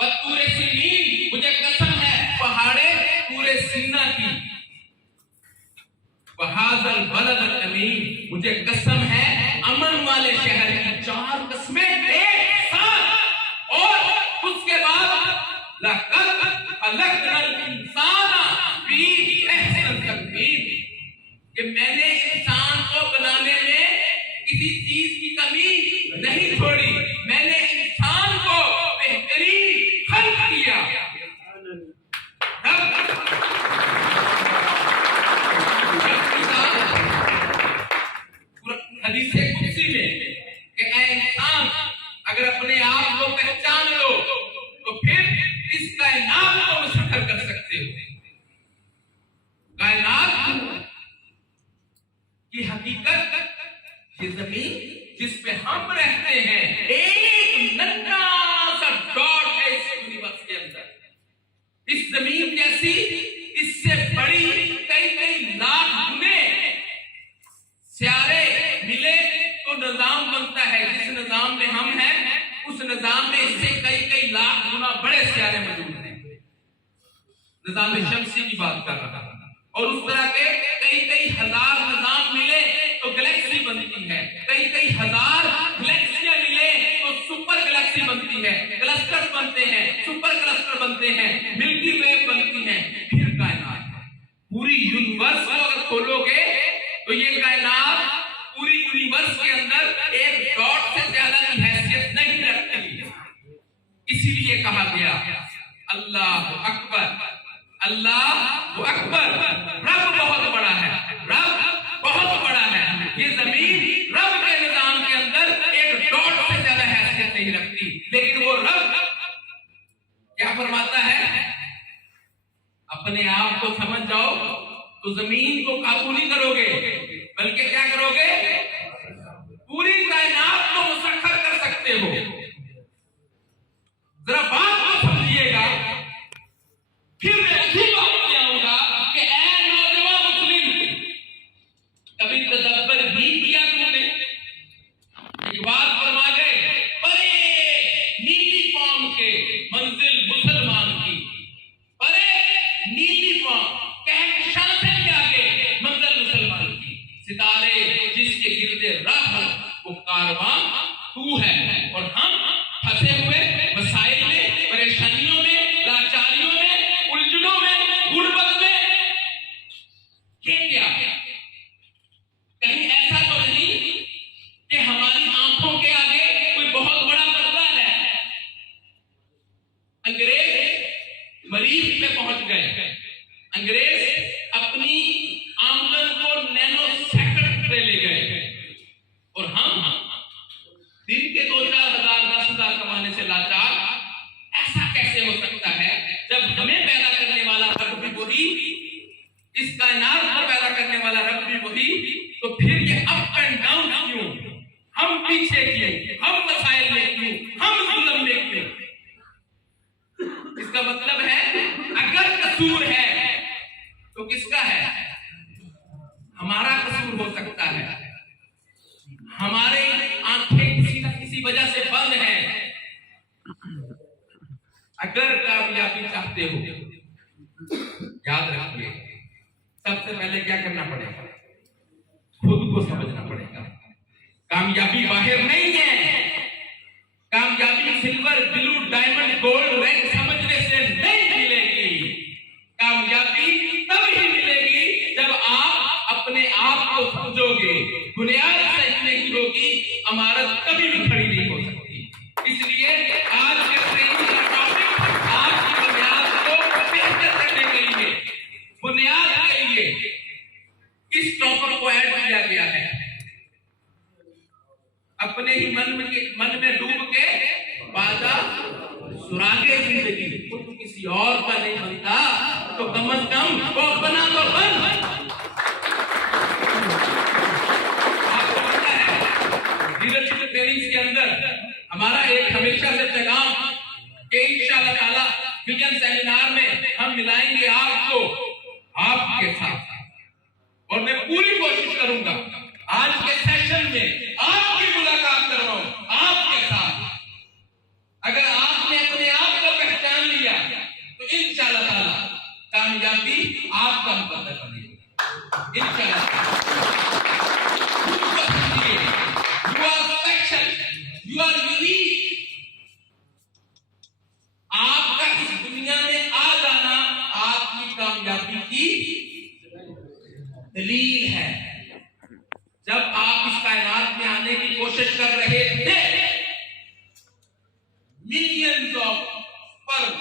वत्तूरे सीनीन, मुझे कसम है पहाड़े पूरे सीना की, वहाज़ल बलदल अमीन, मुझे कसम है अमन वाले शहर की। चार कस्में एक साथ, और उसके बाद लक़द खलक़नल इंसाना फी अहसन तक़वीम, कि मैंने इंसान को बनाने में किसी चीज की कमी नहीं छोड़ी, मैंने इंसान को बेहतरीन खल्क़ किया। हदीस कुदसी में कि ऐ इंसान, अगर अपने आप को पहचान लो तो फिर इस कायनात को मुसख्खर कर सकते हो। कायनात की हकीकत, ये जमीन जिस पे हम रहते हैं, एक नन्हा सा डॉट है इस यूनिवर्स के अंदर। इस जमीन जैसी इससे बड़ी कई लाख गुने सियारे मिले तो निजाम बनता है। जिस निजाम में हम हैं, उस निजाम में इससे कई लाख गुना बड़े सियारे मौजूद हैं। निजाम शमसी की बात कर रहा था, और उस तरह के कई हजार निजाम मिले तो गैलेक्सी बनती है, कई हजार गैलेक्सियां मिले तो सुपर गैलेक्सी बनती है, क्लस्टर बनते हैं, सुपर क्लस्टर बनते हैं, मिल्की वे बनती है, फिर कायनात। पूरी यूनिवर्स को अगर खोलोगे तो ये कायनात पूरी यूनिवर्स के अंदर एक डॉट से ज्यादा की हैसियत नहीं रखती। इसीलिए कहा गया अल्लाह अकबर, अल्लाह अकबर, रब बहुत बड़ा है, रब बहुत बड़ा है। ये जमीन रब के निजाम के तो जमीन को काबू नहीं करोगे, बल्कि क्या करोगे, पूरी कायनात को मुसख्खर कर सकते हो। जरा बात को समझिएगा। फिर मैं उसी बात पे आऊंगा कि ऐ नौजवान मुस्लिम, कभी तदब्बर भी किया तुमने? एक बात फरमा गए, परे नीली कौम के मंजिल मुसलमान की, परे नीली कौम कहकशां से भी आगे मंजिल मुसलमान की। सितारे जिसके गिरदे राह वो कारवां तू है, और हम फंसे हुए मसाइल में, परेशानियों में, लाचारियों में, उलझनों में, गुर्बत में। ये क्या कहीं ऐसा तो नहीं कि हमारी आंखों के आगे कोई बहुत बड़ा पर्दा है? अंग्रेज मरीज में पहुंच गए। अंग्रेज अपनी आमदन को नैनो सेकंड पे ले गए, और हम दिन के 2-4 हजार 10 हजार कमाने से लाचार। ऐसा कैसे हो सकता है जब हमें पैदा करने वाला रब भी वही, इस कायनात को पैदा करने वाला रब भी वही, तो फिर ये अप एंड डाउन क्यों? हम पीछे क्यों? हम मसाइल में क्यों? हम जुल्म में क्यों? इसका मतलब है अगर कसूर है तो किसका है? हमारा कसूर हो सकता है। हमारे आंखें किसी न किसी वजह से बंद हैं। अगर कामयाबी चाहते हो, याद रखिए, सबसे पहले क्या करना पड़ेगा? खुद को समझना पड़ेगा। कामयाबी बाहर नहीं है। कामयाबी silver, blue, diamond, gold, rank समझने से नहीं मिलेगी। कामयाबी तब ही मिलेगी जब आप अपने आप को समझोगे। बुनियाद सही नहीं होगी, इमारत कभी भी खड़ी नहीं हो सकती। इसलिए आज के ट्रेनिंग का टॉपिक आपकी बुनियाद को बेहतर करने के लिए, बुनियाद के लिए इस टॉपिक को ऐड किया गया है। अपने ही मन में डूब के बाजा सुरागे जिंदगी, किसी और का नहीं बनता, तो कम से कम वो अपना तो बन। लीडरशिप ट्रेनिंग के अंदर हमारा एक हमेशा से पैगाम कि इंशाअल्लाह ताला विजन सेमिनार में हम मिलाएंगे आपको आपके साथ, और मैं पूरी कोशिश करूंगा आज के सेशन में आपकी मुलाकात करवाऊं आपके साथ। अगर आपने अपने आप को पहचान लिया तो इंशाअल्लाह ताला कामयाबी आपका मुकद्दर बनेगी इंशाअल्लाह। You are special, you are unique। आपका इस दुनिया में आ जाना आपकी कामयाबी की दलील है। जब आप इस कायनात में आने की कोशिश कर रहे थे, मिलियंस ऑफ पर्स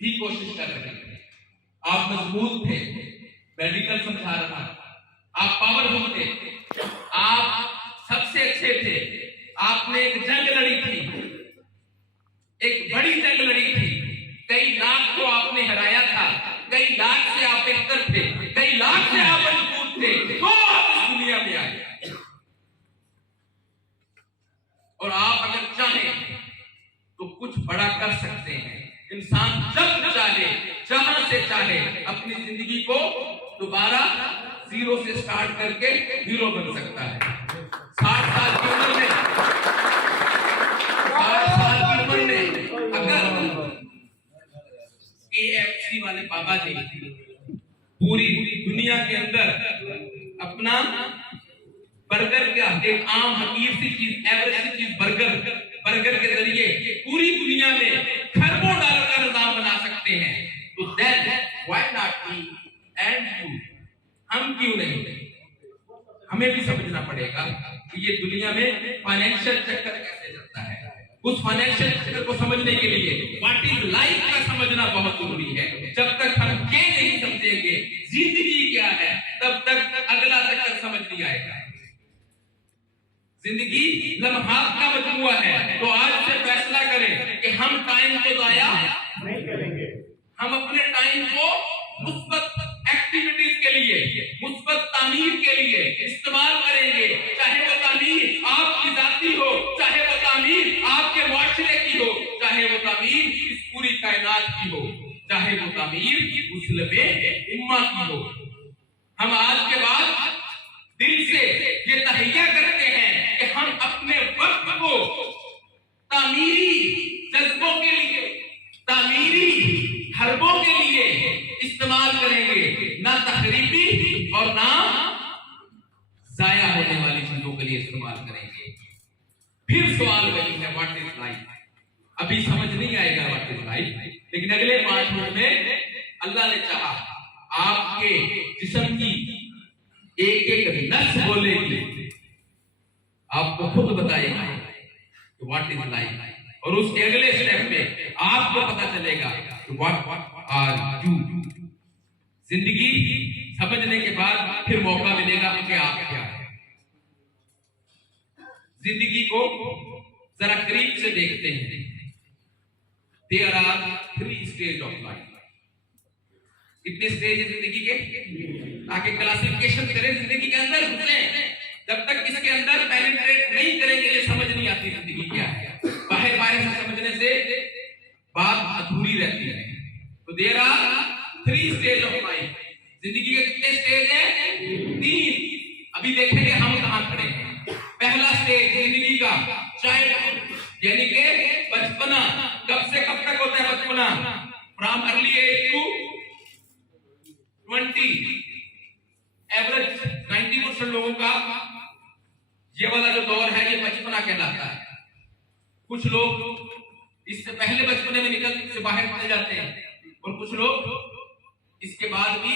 भी कोशिश कर रहे थे, आप मजबूत थे, मेडिकल समझा रहा, आप पावरफुल थे, आप सबसे अच्छे थे। आपने एक जंग लड़ी थी, एक बड़ी जंग लड़ी थी, कई लाख को आपने हराया था, कई लाख से आप बेहतर थे, कई लाख से आप मजबूत थे, तो आप इस दुनिया में आए। और आप अगर चाहें तो कुछ बड़ा कर सकते हैं। इंसान जब चाहे, जहां से चाहे, अपनी जिंदगी को दोबारा जीरो से स्टार्ट करके हीरो बन सकता है। 60 साल की उम्र में, 60 साल की उम्र में अगर KFC वाले बाबा जी पूरी दुनिया के अंदर अपना बर्गर का एक आम हकीर सी चीज, एवरेज सी चीज बर्गर के जरिए पूरी दुनिया में खरबों डॉलर का निजाम बना सकते हैं, तो then why not me and you? हम क्यों नहीं? हमें भी समझना पड़ेगा कि ये दुनिया में फाइनेंशियल चक्कर कैसे चलता है। उस फाइनेंशियल चक्कर को समझने के लिए व्हाट इज लाइफ का समझना बहुत जरूरी है। जब तक हम ये नहीं समझेंगे जिंदगी क्या है, तब तक अगला चक्कर समझ नहीं आएगा। जिंदगी लम्हात का मजमुआ है, तो आज से फैसला करें कि हम टाइम को जाया नहीं करेंगे। हम अपने टाइम को मुस्बत एक्टिविटीज के लिए, मुस्बत तामीर के लिए इस्तेमाल करेंगे, चाहे वो तामीर आपकी जाती हो, चाहे वो तामीर आपके मुआशरे की हो, चाहे वो तामीर इस पूरी कायनात की हो, चाहे वो तामीर मुस्लिम उम्मा की हो। हम आज के बाद दिल से ये तहैया करते हैं कि हम अपने वक्त को तामीरी जज्बों के लिए, तामीरी हरबों के लिए इस्तेमाल करेंगे, ना तखरीबी और ना जाया होने वाली चीजों के लिए इस्तेमाल करेंगे। फिर सवाल वही है, व्हाट इज लाइफ? अभी समझ नहीं आएगा व्हाट इज लाइफ, लेकिन अगले 5 मिनट में अल्लाह ने चाहा आपके जिस्म की एक एक नस बोलेगी, आपको खुद बताएगा कि व्हाट इज लाइफ, और उसके अगले स्टेप में आपको पता चलेगा कि व्हाट आर यू। जिंदगी समझने के बाद फिर मौका मिलेगा कि आप क्या है। जिंदगी को जरा करीब से देखते हैं। There are 3 stage of life. कितने स्टेज है जिंदगी के? ताकि क्लासिफिकेशन करें जिंदगी के अंदर घुसे। जब तक इसके अंदर पेनिट्रेट नहीं करेंगे ये समझ नहीं आती जिंदगी क्या है। बाहर बाहर से समझने से बात अधूरी रहती है। तो there are 3 stage of life. जिंदगी के कितने स्टेज हैं? 3। अभी देखेंगे हम कहां खड़े हैं। पहला स्टेज जिंदगी का चाइल्डहुड, यानी कि बचपना। कब से कब तक होता है बचपना? From early age to 20। Average 90% लोगों का ये वाला जो दौर है ये बचपना कहलाता है। कुछ लोग इससे पहले बचपने में निकल से बाहर निकल जाते हैं, और कुछ लोग इसके बाद भी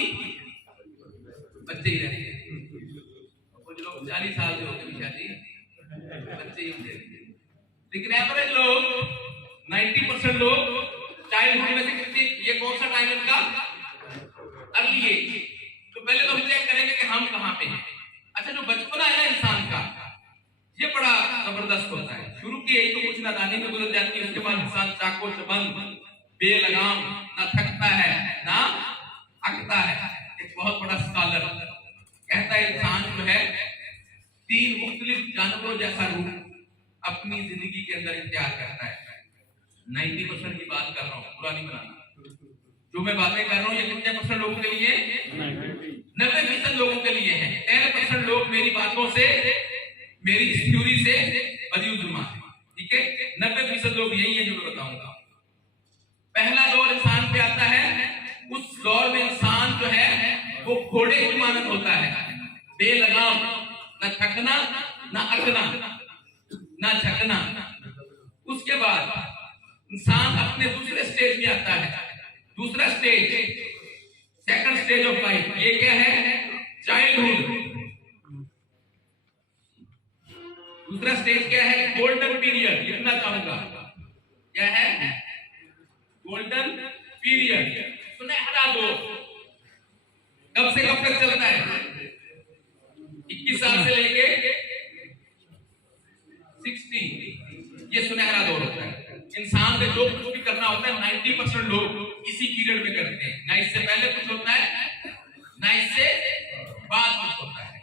बच्चे ही रहते हैं। कुछ लोग 40 साल के होते हैं शादी बच्चे ही होते हैं। लेकिन एवरेज लोग 90% लोग चाइल्डहुड में से कितने, ये कौन सा टाइम इनका? Early age. तो पहले तो हम चेक करेंगे कि हम कहां पे हैं। अच्छा, जो बचपना है ना इंसान का, ये बड़ा जबरदस्त होता है। शुरू की यही तो कुछ नादानी में गुजर जाती है, उसके बाद इंसान चाको चबंद बेलगाम, ना थकता है ना अकता है। एक बहुत बड़ा स्कॉलर कहता है इंसान जो है 3 मुख्तलिफ जानवरों जैसा रूप अपनी जिंदगी के अंदर इख्तियार करता है। 90% की बात कर रहा हूँ, पूरा नहीं बनाना। जो मैं बातें कर रहा हूँ ये कितने % लोगों के लिए? 90% लोगों के लिए है। 10% लोग मेरी बातों से, मेरी इस थ्योरी से बदयुजुमा है। ठीक है, 90% लोग यही है जो मैं बताऊंगा। पहला दौर इंसान पे आता है, उस दौर में इंसान जो है वो घोड़े की मानद होता है, बेलगाम, न थकना न अकना न झकना। उसके बाद इंसान अपने दूसरे स्टेज में आता है। दूसरा stage, second stage of life, ये क्या है? चाइल्डहुड। दूसरा स्टेज क्या है? Golden period. लिखना चाहूंगा, क्या है? गोल्डन पीरियड, सुनहरा दौर। कब से कब तक चलता है? 21 साल से लेके 60। ये सुनहरा दौर होता है। इंसान से जो कुछ भी करना होता है 90% लोग इसी पीरियड में करते हैं। ना इससे पहले कुछ होता है, ना इससे बाद कुछ होता है।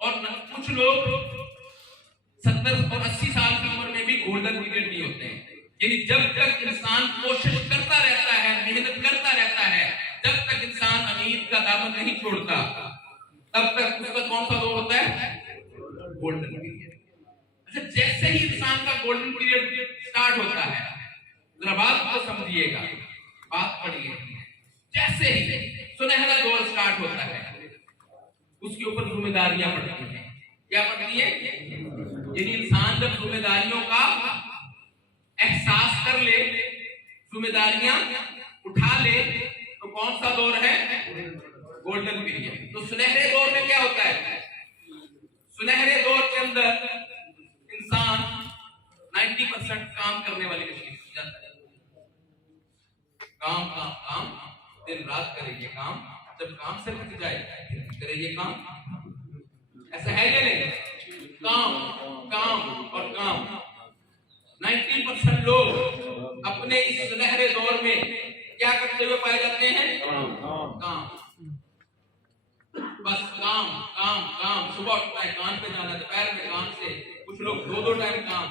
और कुछ लोग 70 और 80 साल की उम्र में भी गोल्डन पीरियड नहीं होते हैं। यानी जब तक इंसान कोशिश करता रहता है, मेहनत करता रहता है, जब तक इंसान अमीर का दामन नहीं छोड़ता, तब तक उसका कौन सा दौर होता है? Golden period. अच्छा, जैसे ही इंसान का गोल्डन पीरियड स्टार्ट होता है, जरा बात को समझिएगा, बात पढ़िए। जैसे ही सुनहरा दौर स्टार्ट होता है, उसके ऊपर जिम्मेदारियां पड़ती हैं। क्या पड़ती है? यानी इंसान जब जिम्मेदारियों का एहसास कर ले, जिम्मेदारियां उठा ले, तो कौन सा दौर है? Golden period. तो सुनहरे दौर में क्या होता है? सुनहरे दौर के अंदर इंसान 90% काम करने वाली मशीन जाता है। काम काम काम, दिन रात करेंगे काम, जब काम से थक जाए करेंगे काम। ऐसा है या नहीं? काम काम और काम। 90% लोग अपने इस सुनहरे दौर में क्या करते हुए पाए जाते हैं? काम काम काम, सुबह उठना है काम पे जाना, दोपहर में काम से, कुछ लोग 2-2 टाइम काम,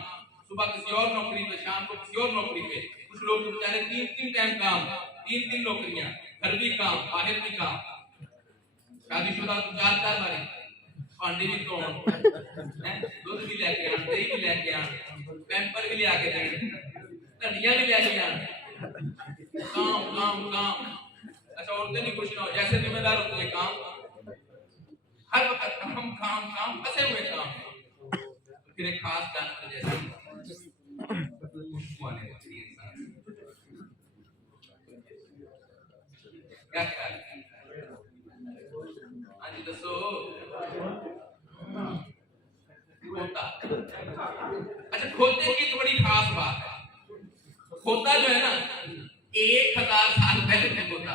सुबह किसी और नौकरी पे, शाम को किसी और नौकरी पे, कुछ लोग बेचारे 3-3 टाइम काम, 3-3 नौकरियां, घर भी काम, बाहर भी काम, शादीशुदा 4-4 बारी, भांडे भी धोन, दूध भी लेके आना, दही भी लेके आना, पैम्पर भी ले आके देना, धनिया भी लेके आना, काम काम काम। अच्छा, औरतें भी खुश ना हो, जैसे जिम्मेदार होते हैं काम, हर वक्त काम काम काम, फंसे हुए काम, फिर एक खास जानवर जैसे खुशबू आने लगती है इंसान। क्या ख्याल है? हाँ जी दसो। खोता, अच्छा खोते की तो बड़ी खास बात है। खोता जो है ना 1000 साल पहले तक होता,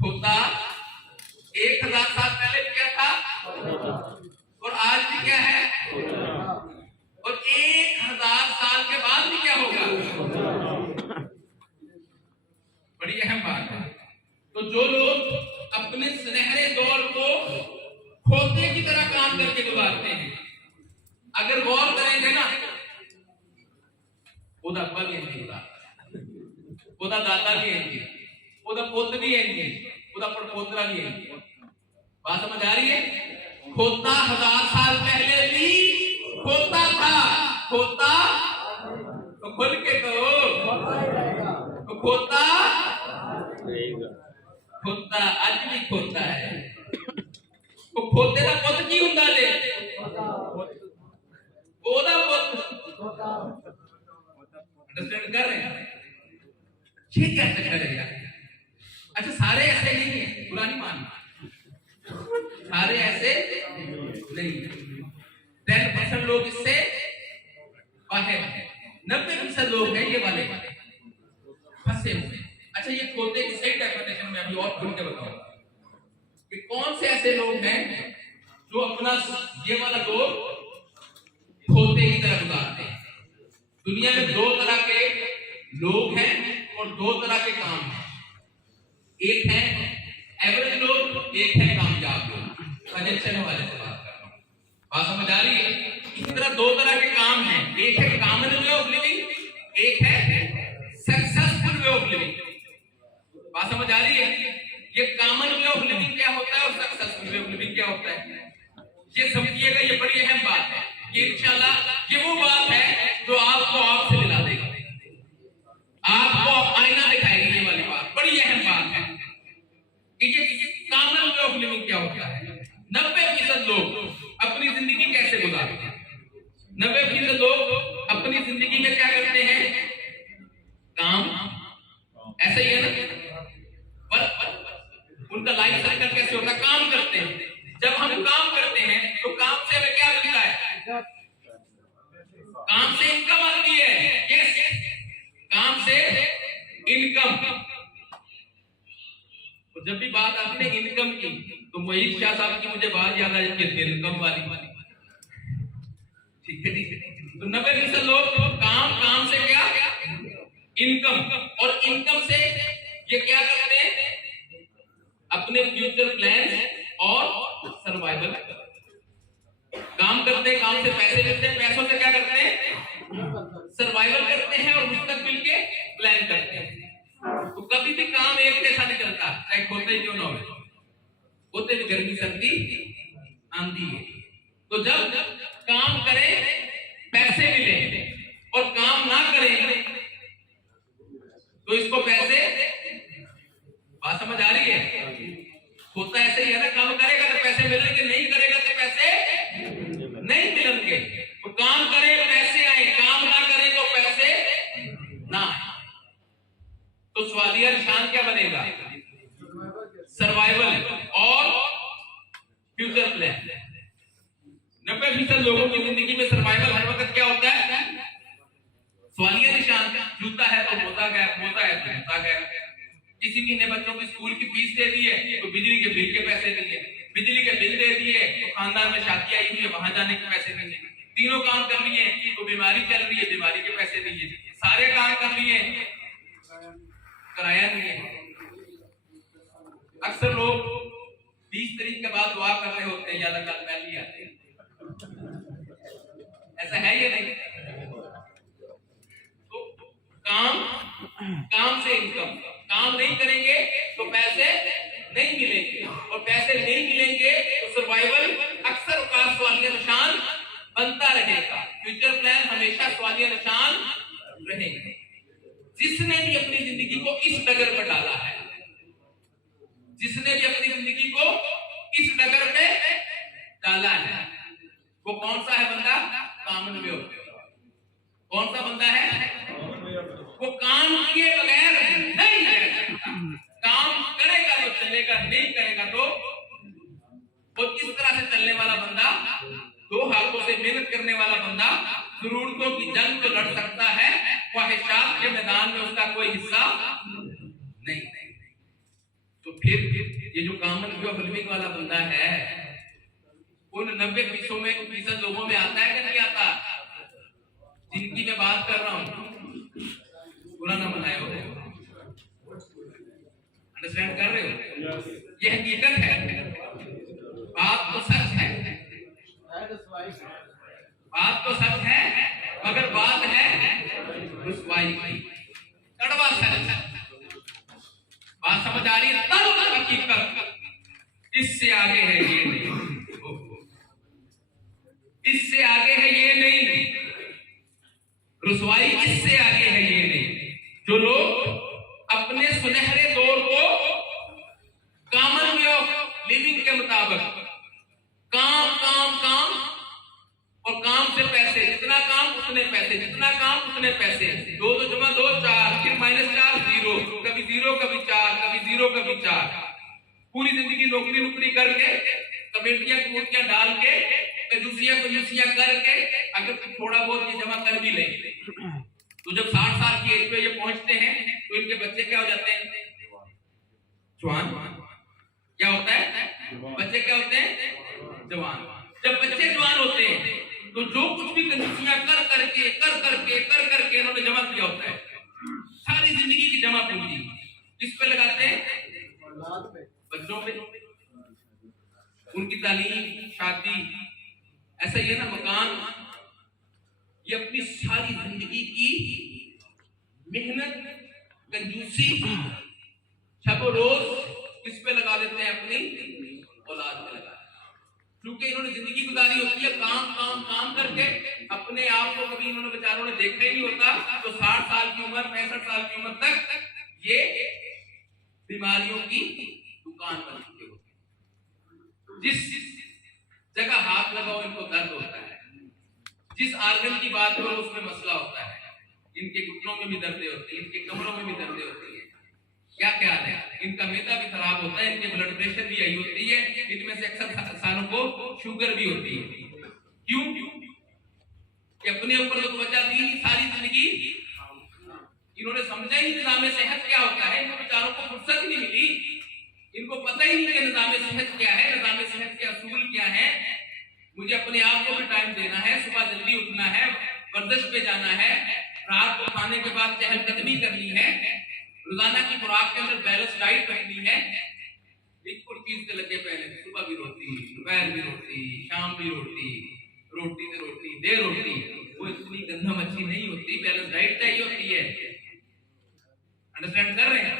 खोता 1000 साल पहले क्या था और आज भी क्या है, और 1000 साल के बाद भी क्या होगा, बड़ी अहम बात है। तो जो लोग अपने सुनहरे दौर को खोते की तरह काम करके गुजारते हैं, अगर गौर करेंगे ना, ਉਹਦਾ ਅੱਬਾ ਵੀ ਇੰਜ ਹੁੰਦਾ, ਉਹਦਾ ਦਾਦਾ ਵੀ ਇੰਜ, ਉਹਦਾ ਪੁੱਤ ਵੀ ਇੰਜ, ਉਹਦਾ ਪੜਪੋਤਰਾ भी इंज। बात समझ आ रही है? खोता 1000 साल पहले भी खोता था, खोता तो खुल के कहो, तो खोता खोता आज भी खोता है। तो खोते का पुੱਤ ਕੀ ਹੁੰਦਾ ਜੇ, ਉਹਦਾ ਪੁੱਤ, अंडरस्टैंड कर रहे हैं? ये क्या चक्कर है यार? अच्छा सारे ऐसे नहीं है, बुरा नहीं मानना, सारे ऐसे नहीं है। 10% लोग इससे बाहर है, 90% लोग हैं ये वाले फंसे हुए। अच्छा ये खोते की सही डेफिनेशन में अभी और खुल के बताऊंगा कि कौन से ऐसे लोग हैं जो अपना ये वाला दौर खोते की तरह गुजारते हैं। दुनिया में 2 तरह के लोग हैं और 2 तरह के काम हैं, एक है एवरेज लोग, एक है कामयाब लोग। सजेशन वाले से बात कर रहा हूं, बात समझ आ रही है? इसी तरह 2 तरह के काम हैं, एक है कॉमन वे ऑफ लिविंग, एक है सक्सेसफुल वे ऑफ लिविंग। बात समझ आ रही है? ये कॉमन वे ऑफ लिविंग क्या होता है और सक्सेसफुल वे ऑफ लिविंग क्या होता है, ये समझिएगा, ये बड़ी अहम बात है। ये इंशाल्लाह ये वो बात है जो आपको आपसे मिला देगा, आपको आईना दिखाएगी। ये वाली बात बड़ी अहम बात है कि ये कॉमन वे ऑफ लिविंग क्या होता है। 90% लोग अपनी जिंदगी कैसे गुजारते हैं, 90% लोग अपनी जिंदगी में क्या करते हैं, काम, ऐसा ही है ना, पर उनका लाइफ साइकिल कैसे होता है, काम करते हैं। जब हम काम करते हैं तो काम से हमें क्या मिलता है, काम से इनकम आती है, यस, काम से इनकम। तो जब भी बात आपने इनकम की तो मोहित शाह साहब की मुझे बात याद आ जाती है, इनकम वाली, ठीक है ठीक है। तो 90% लोग काम से क्या, इनकम, और इनकम से ये क्या करते हैं, अपने फ्यूचर प्लान और सर्वाइवल। काम करते हैं, काम से पैसे मिलते हैं, पैसों से क्या करते हैं, सर्वाइवल करते हैं और मुस्तकबिल के प्लान करते हैं। तो कभी भी काम एक जैसा नहीं चलता, चाहे खोते ही क्यों ना हो, होते भी गर्मी सर्दी आंधी है। तो जब काम करें पैसे मिले और काम ना करें तो इसको पैसे, बात समझ आ रही है? होता ऐसे ही है ना, काम करेगा तो पैसे मिलेंगे, नहीं करेगा तो पैसे नहीं मिलेंगे। तो काम करे पैसे आए, काम ना करे तो पैसे ना आए। तो सवालिया निशान क्या बनेगा, सर्वाइवल और फ्यूचर प्लान। 90% लोगों की जिंदगी में सर्वाइवल हर वक्त क्या होता है, सवालिया निशान। जूता है तो मोता गैप, मोता है तो जूता गैप। किसी ने बच्चों की स्कूल की फीस दे दी है तो बिजली के बिल के पैसे दिए, बिजली के बिल दे दिए तो खानदान में शादी आई हुई है वहां जाने के पैसे दिए, तीनों काम कर लिए तो बीमारी चल रही है, बीमारी के पैसे दिए, सारे काम कर लिए, कराया नहीं है। अक्सर लोग 20 तारीख के बाद दुआ कर रहे होते हैं, या अल्लाह पहले ही आते हैं। ऐसा है ये नहीं? तो काम से इनकम, काम नहीं करेंगे तो पैसे नहीं मिलेंगे, और पैसे नहीं मिलेंगे तो सर्वाइवल अक्सर सवालिया निशान बनता रहेगा। फ्यूचर प्लान हमेशा सवालिया निशान रहेंगे। जिसने भी अपनी जिंदगी को इस डगर पर डाला है, जिसने भी अपनी जिंदगी को इस डगर पे डाला है, वो कौन सा है बंदा? कामन में कौन सा बंदा है? वो काम किए बगैर नहीं रह सकता। काम करेगा तो चलेगा, नहीं करेगा तो इस तरह से चलने वाला बंदा, दो हाथों से मेहनत करने वाला बंदा जरूरतों की जंग तो लड़ सकता है, ख्वाहिशात के मैदान में उसका कोई हिस्सा नहीं। तो फिर ये जो कॉमन वे ऑफ लिविंग वाला बंदा है, उन 90% लोगों में आता है कि नहीं आता? जिनकी मैं बात कर रहा हूं, बुरा ना मनाए हो, अंडरस्टैंड कर रहे हो? ये हकीकत है, बात तो सच है, बात तो सच है, मगर बात है रुसवाई की, कड़वा सच। बात समझ आ रही है? तब हकीकत इससे आगे है ये नहीं, इससे आगे है ये नहीं, रुसवाई इससे आगे है ये नहीं। जो लोग अपने सुनहरे दौर को कॉमन वे ऑफ लिविंग के मुताबिक काम काम काम और काम से पैसे, जितना काम उतने पैसे, जितना काम उतने पैसे, 2 2 जमा 2 4, फिर -4 0, कभी 0 कभी 4, कभी 0 कभी 4, पूरी जिंदगी नौकरी करके, कमेटियां डाल के, कंजूसियां करके, अगर थोड़ा बहुत ये जमा कर भी लेंगे तो जब 60 साल की एज पे ये पहुंचते हैं तो इनके बच्चे क्या हो जाते हैं? जवान। क्या होता है? बच्चे क्या होते हैं? जवान। जब बच्चे जवान होते हैं तो जो कुछ भी कंजूसियां कर करके इन्होंने जमा किया होता है, सारी जिंदगी की जमा पूंजी किस पे लगाते हैं? बच्चों पे, उनकी तालीम, शादी। ऐसा ही है ना, मकान, ये अपनी सारी जिंदगी की मेहनत, कंजूसी, शब रोज किस पे लगा देते हैं? अपनी औलाद पे लगा, क्योंकि इन्होंने जिंदगी गुजारी होती है काम करके, अपने आप को कभी इन्होंने बेचारों ने देखा ही नहीं होता। तो 60 साल की उम्र, 65 साल की उम्र तक ये बीमारियों की दुकान बन चुके होते हैं। जिस जगह हाथ लगाओ इनको दर्द होता है, जिस आर्गन की बात करो उसमें मसला होता है। इनके घुटनों में भी दर्द होती है, इनके कमरों में भी दर्द होती है। क्या क्या है? इनका मैदा भी खराब होता है, इनके ब्लड प्रेशर भी आई होती है, इनमें से अक्सर इंसानों को शुगर भी होती है। क्यों? कि अपने ऊपर तो तवज्जो दी सारी जिंदगी, इन्होंने समझा ही निज़ाम सेहत क्या होता है। इनको बेचारों को फुर्सत नहीं मिली, इनको पता ही नहीं कि निज़ाम सेहत क्या है, निज़ाम सेहत के असूल क्या है। मुझे अपने आप को भी टाइम देना है, सुबह जल्दी उठना है, वर्जिश पे जाना है, रात को खाने के बाद चहलकदमी करनी है, रोजाना की खुराक के अंदर बैलेंस डाइट रखनी है। बिल्कुल चीज के लगे पहले, सुबह भी रोटी, दोपहर भी रोटी, शाम भी रोटी, रोटी से रोटी दे रोटी। वो इतनी गंदा मच्छी नहीं होती, बैलेंस डाइट चाहिए होती है। अंडरस्टैंड कर रहे हैं?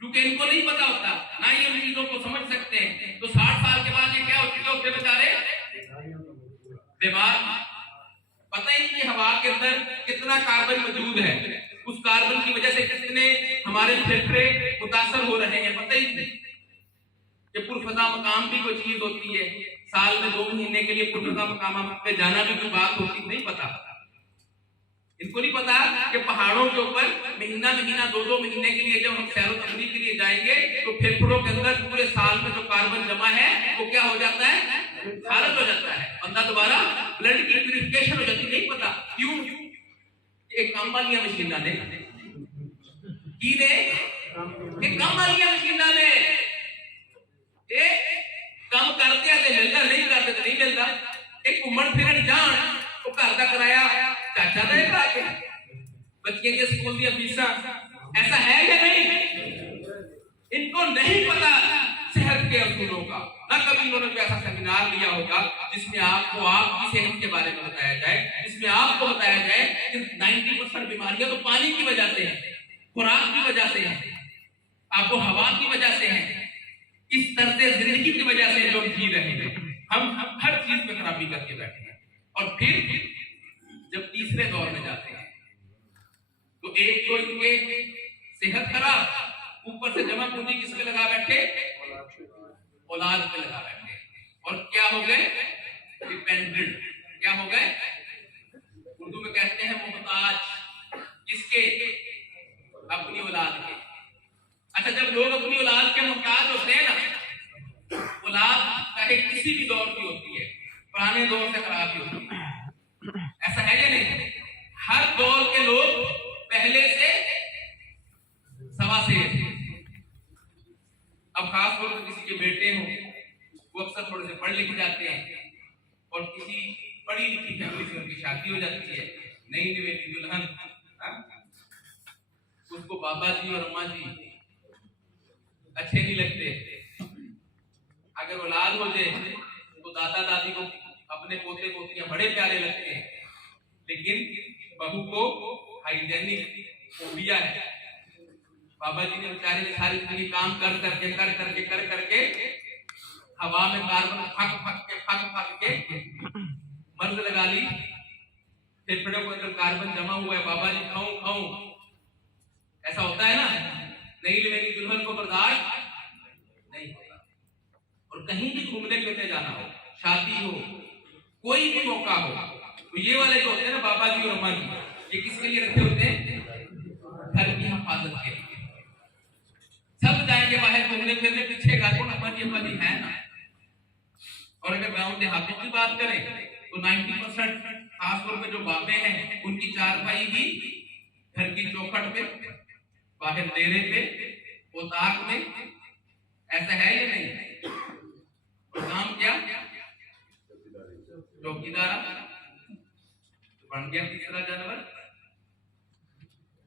क्योंकि इनको नहीं पता होता, ना ही उन चीजों को समझ सकते हैं। तो 60 साल के बाद ये क्या हो चुके होते बेचारे? बीमार। पता ही नहीं हवा के अंदर कितना कार्बन मौजूद है, उस कार्बन की वजह से कितने हमारे फेफड़े मुतासर हो रहे हैं, पता ही नहीं। कि पुरफजा मकाम भी कोई चीज होती है, साल में 2 महीने के लिए पुरफजा मकाम पे जाना भी कोई बात होती, नहीं पता। इनको नहीं पता कि पहाड़ों के ऊपर महीना 2-2 महीने के लिए जब हम सैर तफरीह के लिए जाएंगे तो फेफड़ों के अंदर पूरे साल में जो कार्बन जमा है वो क्या हो जाता है? खारिज हो जाता है। बंदा दोबारा ब्लड की प्यूरिफिकेशन हो जाती, नहीं पता क्यों? एक काम वाली मशीन ने की ने एक काम वाली मशीन ने ये काम करते हैं मिलता, नहीं करते तो नहीं मिलता। एक घूमन फिरन जान तो घर का किराया चाचा देगा के बच्चे के स्कूल दी फीसा, ऐसा है या नहीं? इनको नहीं पता सेहत के असूलों का, ना कभी इन्होंने कोई ऐसा सेमिनार लिया होगा जिसमें आपको आपकी सेहत के बारे में बताया जाए, जिसमें आपको बताया जाए कि 90% बीमारियां तो पानी की वजह से है, खुराक की वजह से है, आपको हवा की वजह से है, इस तरह जिंदगी की वजह से जो जी रहे हैं। हम हर चीज में खराबी करके बैठे हैं। और फिर जब तीसरे दौर में जाते हैं तो एक तो इनके सेहत खराब, ऊपर से जमा पूंजी किसके लगा बैठे, औलाद पे लगा बैठे, और क्या हो गए, डिपेंडेंट। क्या हो गए, उर्दू में कहते हैं मोहताज, किसके, अपनी औलाद के। अच्छा, जब लोग अपनी औलाद के मोहताज होते हैं ना, औलाद चाहे किसी भी दौर की होती है, पुराने दौर से खराब ही होती है, ऐसा है या नहीं? हर दौर के लोग पहले से सवा से, अब खास तौर पर किसी के बेटे हो, वो अक्सर थोड़े से पढ़ लिख जाते हैं, और किसी पढ़ी लिखी फैमिली से उनकी शादी हो जाती है, नई निवेली दुल्हन, उसको बाबा जी और अम्मा जी अच्छे नहीं लगते। अगर औलाद हो जाए तो दादा दादी को अपने पोते पोतियां बड़े प्यारे लगते हैं, लेकिन बहू को हाइजेनिक फोबिया है। बाबा जी ने बेचारे सारी जिंदगी काम कर करके हवा में कार्बन फक के मर्ज लगा ली, फेफड़ों के अंदर कार्बन जमा हुआ है, बाबा जी खाऊं, ऐसा होता है ना। नई नवेली दुल्हन को बर्दाश्त नहीं होता। और कहीं भी घूमने फिरने जाना हो, शादी हो, कोई भी मौका हो, तो ये वाले जो होते हैं ना बाबा जी और अम्मा जी, ये किसके लिए रखे होते हैं, घर की हिफाजत के लिए। सब जाएंगे बाहर घूमने फिरने, पीछे अम्मा जी है ना। और अगर गांव देहात की बात करें तो 90% खासतौर पे जो बाबे हैं, उनकी चारपाई भी घर की चौखट पे, बाहर डेरे पे, पोताक में, ऐसा है या नहीं? और काम क्या, चौकीदार। बन गया तीसरा जानवर,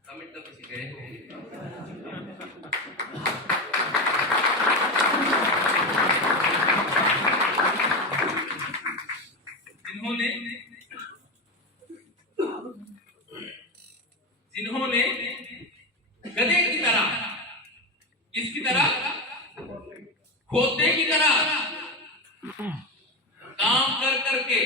समझ तो किसी गए जिन्होंने गधे की तरह, किसकी तरह, खोते की तरह काम कर करके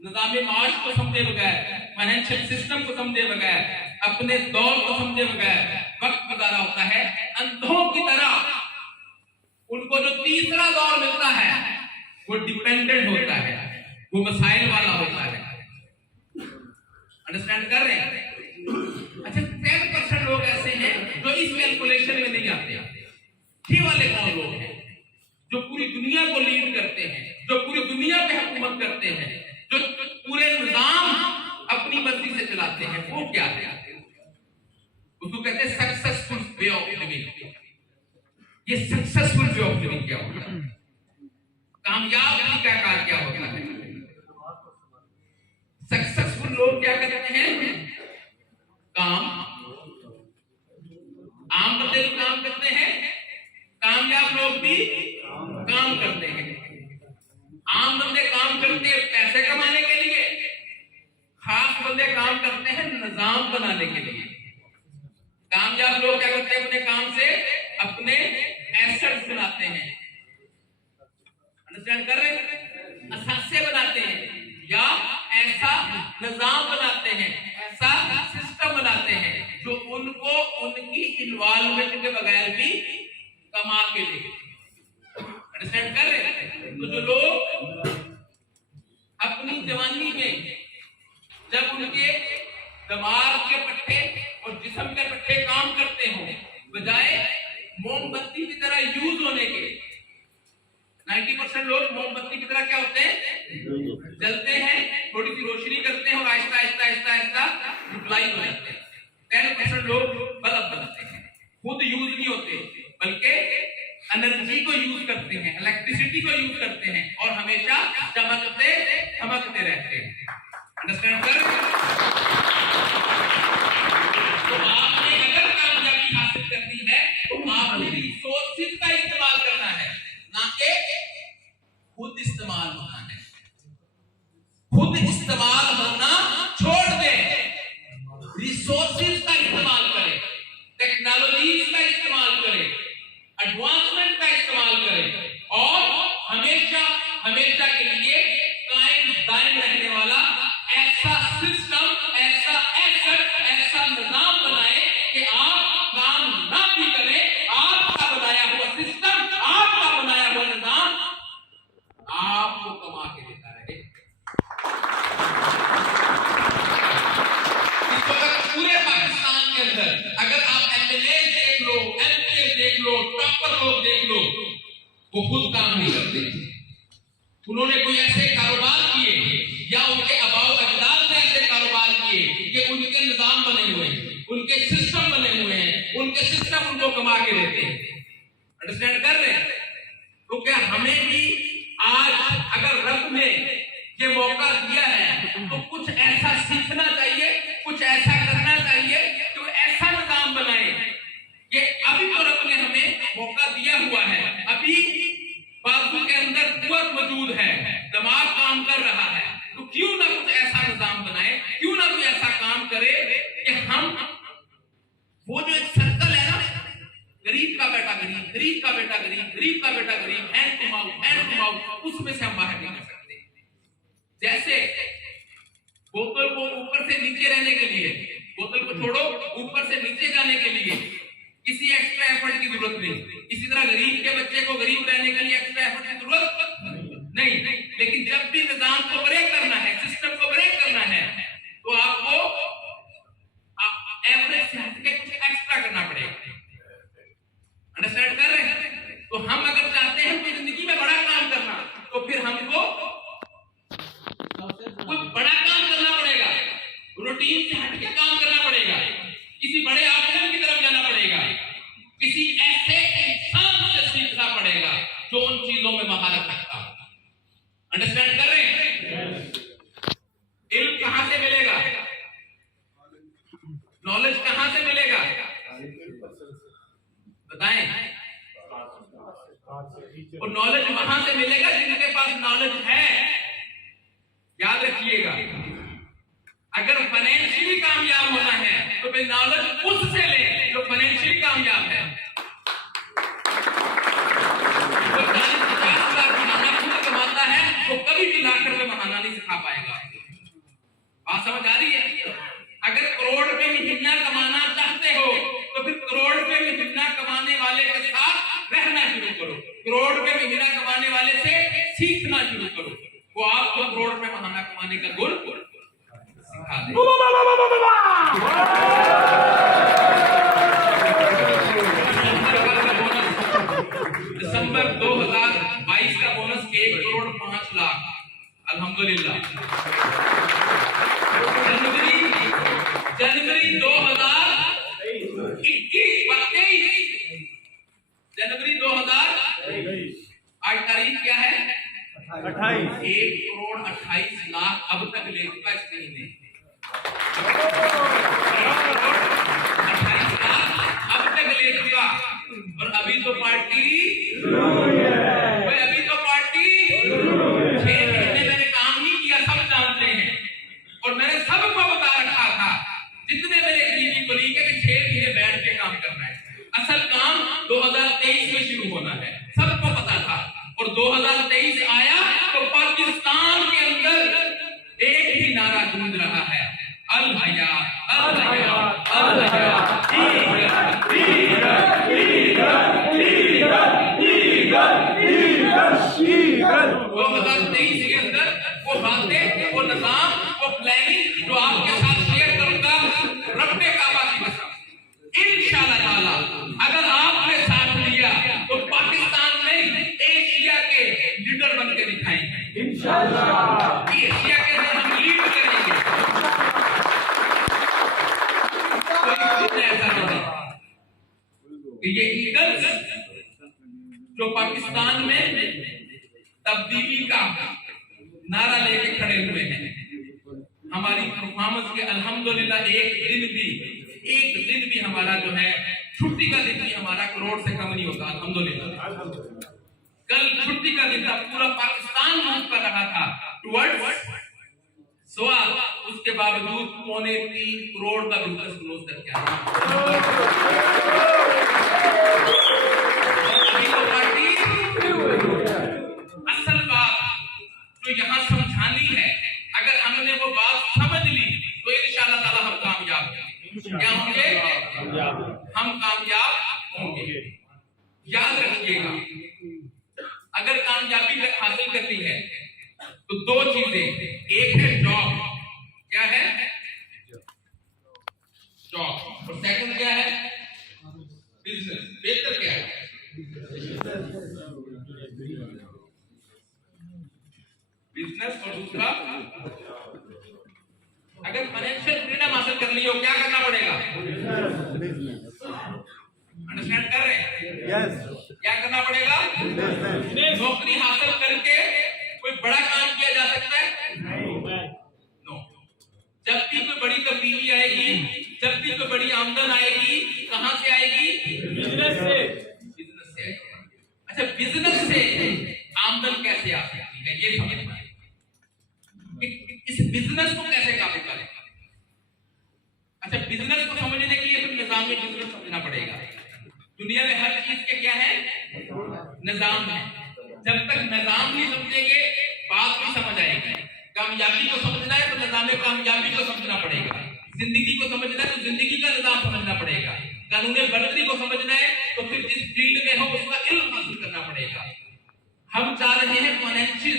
निज़ाम माश को समझे बगैर, फाइनेंशियल सिस्टम को समझे बगैर, अपने दौर को समझे बगैर वक्त गुजारा होता है। अंधों की तरह उनको जो तीसरा दौर मिलता है वो डिपेंडेंट होता है, वो मसाइल वाला होता है। अंडरस्टैंड कर रहे हैं? अच्छा, 10% लोग ऐसे हैं जो इस कैलकुलेशन में नहीं आते। ये वाले कौन लोग हैं जो पूरी दुनिया को लीड करते हैं, जो पूरी दुनिया पे हुकूमत करते हैं, जो पूरे निजाम अपनी मर्जी से चलाते हैं? वो क्या है? उसको कहते हैं सक्सेसफुल वे ऑफ लिविंग। ये सक्सेसफुल वे ऑफ लिविंग क्या होता है? कामयाब तरीकाकार क्या होता है? सक्सेसफुल लोग क्या करते हैं? काम, आम बंदे भी काम करते हैं, कामयाब लोग भी काम करते हैं। आम बंदे काम करते हैं पैसे कमाने के लिए, खास बंदे काम करते हैं निजाम बनाने के लिए। कामयाब लोग क्या करते हैं? अपने काम से अपने एसेट्स बनाते हैं। अंडरस्टैंड कर रहे हैं? असासे बनाते हैं या ऐसा निजाम बनाते हैं, ऐसा सिस्टम बनाते हैं जो उनको उनकी इन्वॉल्वमेंट के बगैर भी कमा के दे। अंडरस्टैंड कर रहे हैं? तो जो लोग अपनी जवानी में जब उनके दिमाग के पट्टे और जिस्म के पट्टे काम करते हो, बजाय मोमबत्ती की तरह यूज होने के, 90% लोग मोमबत्ती की तरह क्या होते हैं? जलते हैं, थोड़ी सी रोशनी करते हैं और आहिस्ता आहिस्ता आहिस्ता आहिस्ता यूटिलाइज हो जाते हैं। 10% लोग बल्ब बनाते हैं, खुद यूज नहीं होते बल्कि एनर्जी को यूज करते हैं, इलेक्ट्रिसिटी को यूज करते हैं और हमेशा चमकते धमकते रहते हैं। अंडरस्टैंड कर? तो आपने अगर कामयाबी हासिल करनी है तो आपने इस्तेमाल होना छोड़ दें, रिसोर्सेज का इस्तेमाल करें, टेक्नोलॉजीज का इस्तेमाल करें, एडवांसमेंट का इस्तेमाल करें और हमेशा हमेशा के लिए कायम दायम रहने वाला ऐसा सिस्टम, ऐसा एसेट, ऐसा निजाम बनाए कि आप काम ना भी करें, आपका बनाया हुआ सिस्टम, आपका बनाया हुआ निजाम आपको कमा के देता रहे। इस वक्त पूरे पाकिस्तान के अंदर अगर आप एमएलए देख लो, एमपी देख लो, टॉपर लोग देख लो, वो खुद काम नहीं करते। उन्होंने कोई ऐसे कारोबार किए या उनके अबाव अजदाद ने ऐसे कारोबार किए कि उनके निजाम बने हुए हैं, उनके सिस्टम बने हुए हैं, उनके सिस्टम उनको कमा के देते हैं। अंडरस्टैंड कर रहे हैं? तो क्या हमें भी आज अगर रब ने ये मौका दिया है तो कुछ ऐसा सीखना चाहिए, कुछ ऐसा करना चाहिए जो ऐसा निजाम बनाए कि अभी तो रब ने हमें मौका दिया हुआ है, अभी बाजू के अंदर कुव्वत मौजूद है, दिमाग काम कर रहा है, तो क्यों ना कुछ ऐसा निजाम बनाए, क्यों ना कोई ऐसा काम करे कि हम वो जो एक सर्कल है ना, गरीब का बेटा गरीब, गरीब का बेटा गरीब, गरीब का बेटा गरीब, हैंड टू माउथ, उसमें से हम बाहर नहीं आ सकते। जैसे बोतल को ऊपर से नीचे रहने के लिए, बोतल को छोड़ो, ऊपर से नीचे जाने के लिए किसी एक्स्ट्रा एफर्ट की जरूरत नहीं। इसी तरह गरीब के बच्चे को गरीब रहने के लिए एक्स्ट्रा एफर्ट की जरूरत नहीं। लेकिन जब भी निजाम को ब्रेक करना है, सिस्टम को ब्रेक करना है, तो आपको एवरेज से हटके कुछ एक्स्ट्रा करना पड़ेगा। अंडरस्टैंड कर रहे हैं? तो हम अगर चाहते हैं कि जिंदगी में बड़ा काम करना, तो फिर हमको कोई बड़ा काम करना पड़ेगा, रूटीन से हटके काम करना पड़ेगा, किसी बड़े ऑप्शन की तरफ जाना पड़ेगा, किसी ऐसे इंसान से सीखना पड़ेगा जो उन चीजों में महारत रखता हो। अंडरस्टैंड कर रहे हैं? इल्म कहां से मिलेगा, नॉलेज कहां से मिलेगा, बताएं? और नॉलेज वहां से मिलेगा जिनके पास नॉलेज है। याद रखिएगा, अगर फाइनेंशियली कामयाब होना है तो फिर नॉलेज उससे ले जो फाइनेंशियली कामयाब है। जो 40-50 लाख महीना खुद कमाता है वो कभी भी लाख रुपए महीना नहीं सिखा पाएगा। बात समझ आ रही है? अगर करोड़ रुपए महीना कमाना चाहते हो तो फिर करोड़ रुपए महीना कमाने वाले के साथ रहना शुरू करो, करोड़ रुपए महीना कमाने वाले से सीखना शुरू करो, वो आपको करोड़ रुपए महीना कमाने का गुण सिखा दे। दिसंबर 2022 का बोनस 1,05,00,000 अल्हम्दुलिल्लाह। जनवरी 2023 जनवरी 2023 आज तारीख क्या है? 28। 1,28,00,000 अब तक ले चुका इस महीने। 28,00,000 अब तक ले चुका, और अभी तो पार्टी अभी तो पार्टी 6 महीने मैंने काम नहीं किया, सब जानते हैं, और मैंने सबको बता रखा था जितने मेरे करीबी कलीग है कि 6 महीने बैठ के काम करना है। असल काम 2023 में शुरू होना है, सबको पता था। और 2023 आया तो पाकिस्तान के अंदर एक ही नारा गूंज रहा है, अल हया अल हया अल हया, 2023 के अंदर वो बातें, वो निजाम, वो प्लानिंग जो आपके साथ शेयर करूंगा, रब्बे काबा की कसम इंशाअल्लाह ताला अगर आपने साथ लिया तो पाकिस्तान में एशिया के लीडर बन के दिखाएंगे इंशाअल्लाह। एशिया के अंदर हम लीड करेंगे, कोई ऐसा नहीं कि ये ईगल्स जो पाकिस्तान में तब्दीली का नारा लेके खड़े हुए हैं, हमारी परफॉर्मेंस के अल्हम्दुलिल्लाह एक दिन भी हमारा जो है, छुट्टी का दिन भी हमारा करोड़ से कम नहीं होता अल्हम्दुलिल्लाह। कल छुट्टी का दिन था, पूरा पाकिस्तान मूव कर रहा था टुवर्ड्स सवाल उसके बावजूद 2.25 करोड़ का बिजनेस क्लोज करके आया। अभी तो पार्टी असल बात जो यहाँ समझानी है, अगर हमने वो बात समझ ली तो इंशाअल्लाह ताला हम कामयाब होंगे। क्या होंगे? हम कामयाब होंगे। याद रखिएगा, अगर कामयाबी हासिल करनी है तो दो चीजें, एक है जॉब, क्या है? जॉब। और सेकंड क्या है? बिजनेस। बेहतर क्या है? बिजनेस। और दूसरा, अगर फाइनेंशियल फ्रीडम हासिल करनी हो क्या करना पड़ेगा? अंडरस्टैंड कर रहे हैं? यस। क्या करना पड़ेगा? नौकरी हासिल करके कोई बड़ा काम किया जा सकता है? नो। जब भी कोई बड़ी तब्दीली आएगी, जब भी कोई बड़ी आमदन आएगी, कहां से आएगी? बिजनेस से। बिजनेस से आएगी। अच्छा, बिजनेस से आमदन कैसे आ सकती है ये समझना है। इस बिजनेस को कैसे काबू करें? अच्छा, बिजनेस को समझने के लिए फिर निजाम में बिजनेस समझना पड़ेगा। दुनिया में हर चीज के क्या है? निजाम है। जब तक निजाम नहीं समझेंगे बात नहीं समझ आएगी। कामयाबी को समझना है तो निजाम कामयाबी को समझना पड़ेगा। जिंदगी को समझना है तो जिंदगी का निजाम समझना पड़ेगा। कानून बरदरी को समझना है तो फिर जिस फील्ड में हो उसका इल्म हासिल करना पड़ेगा। हम चाह रहे हैं फाइनेंशियल,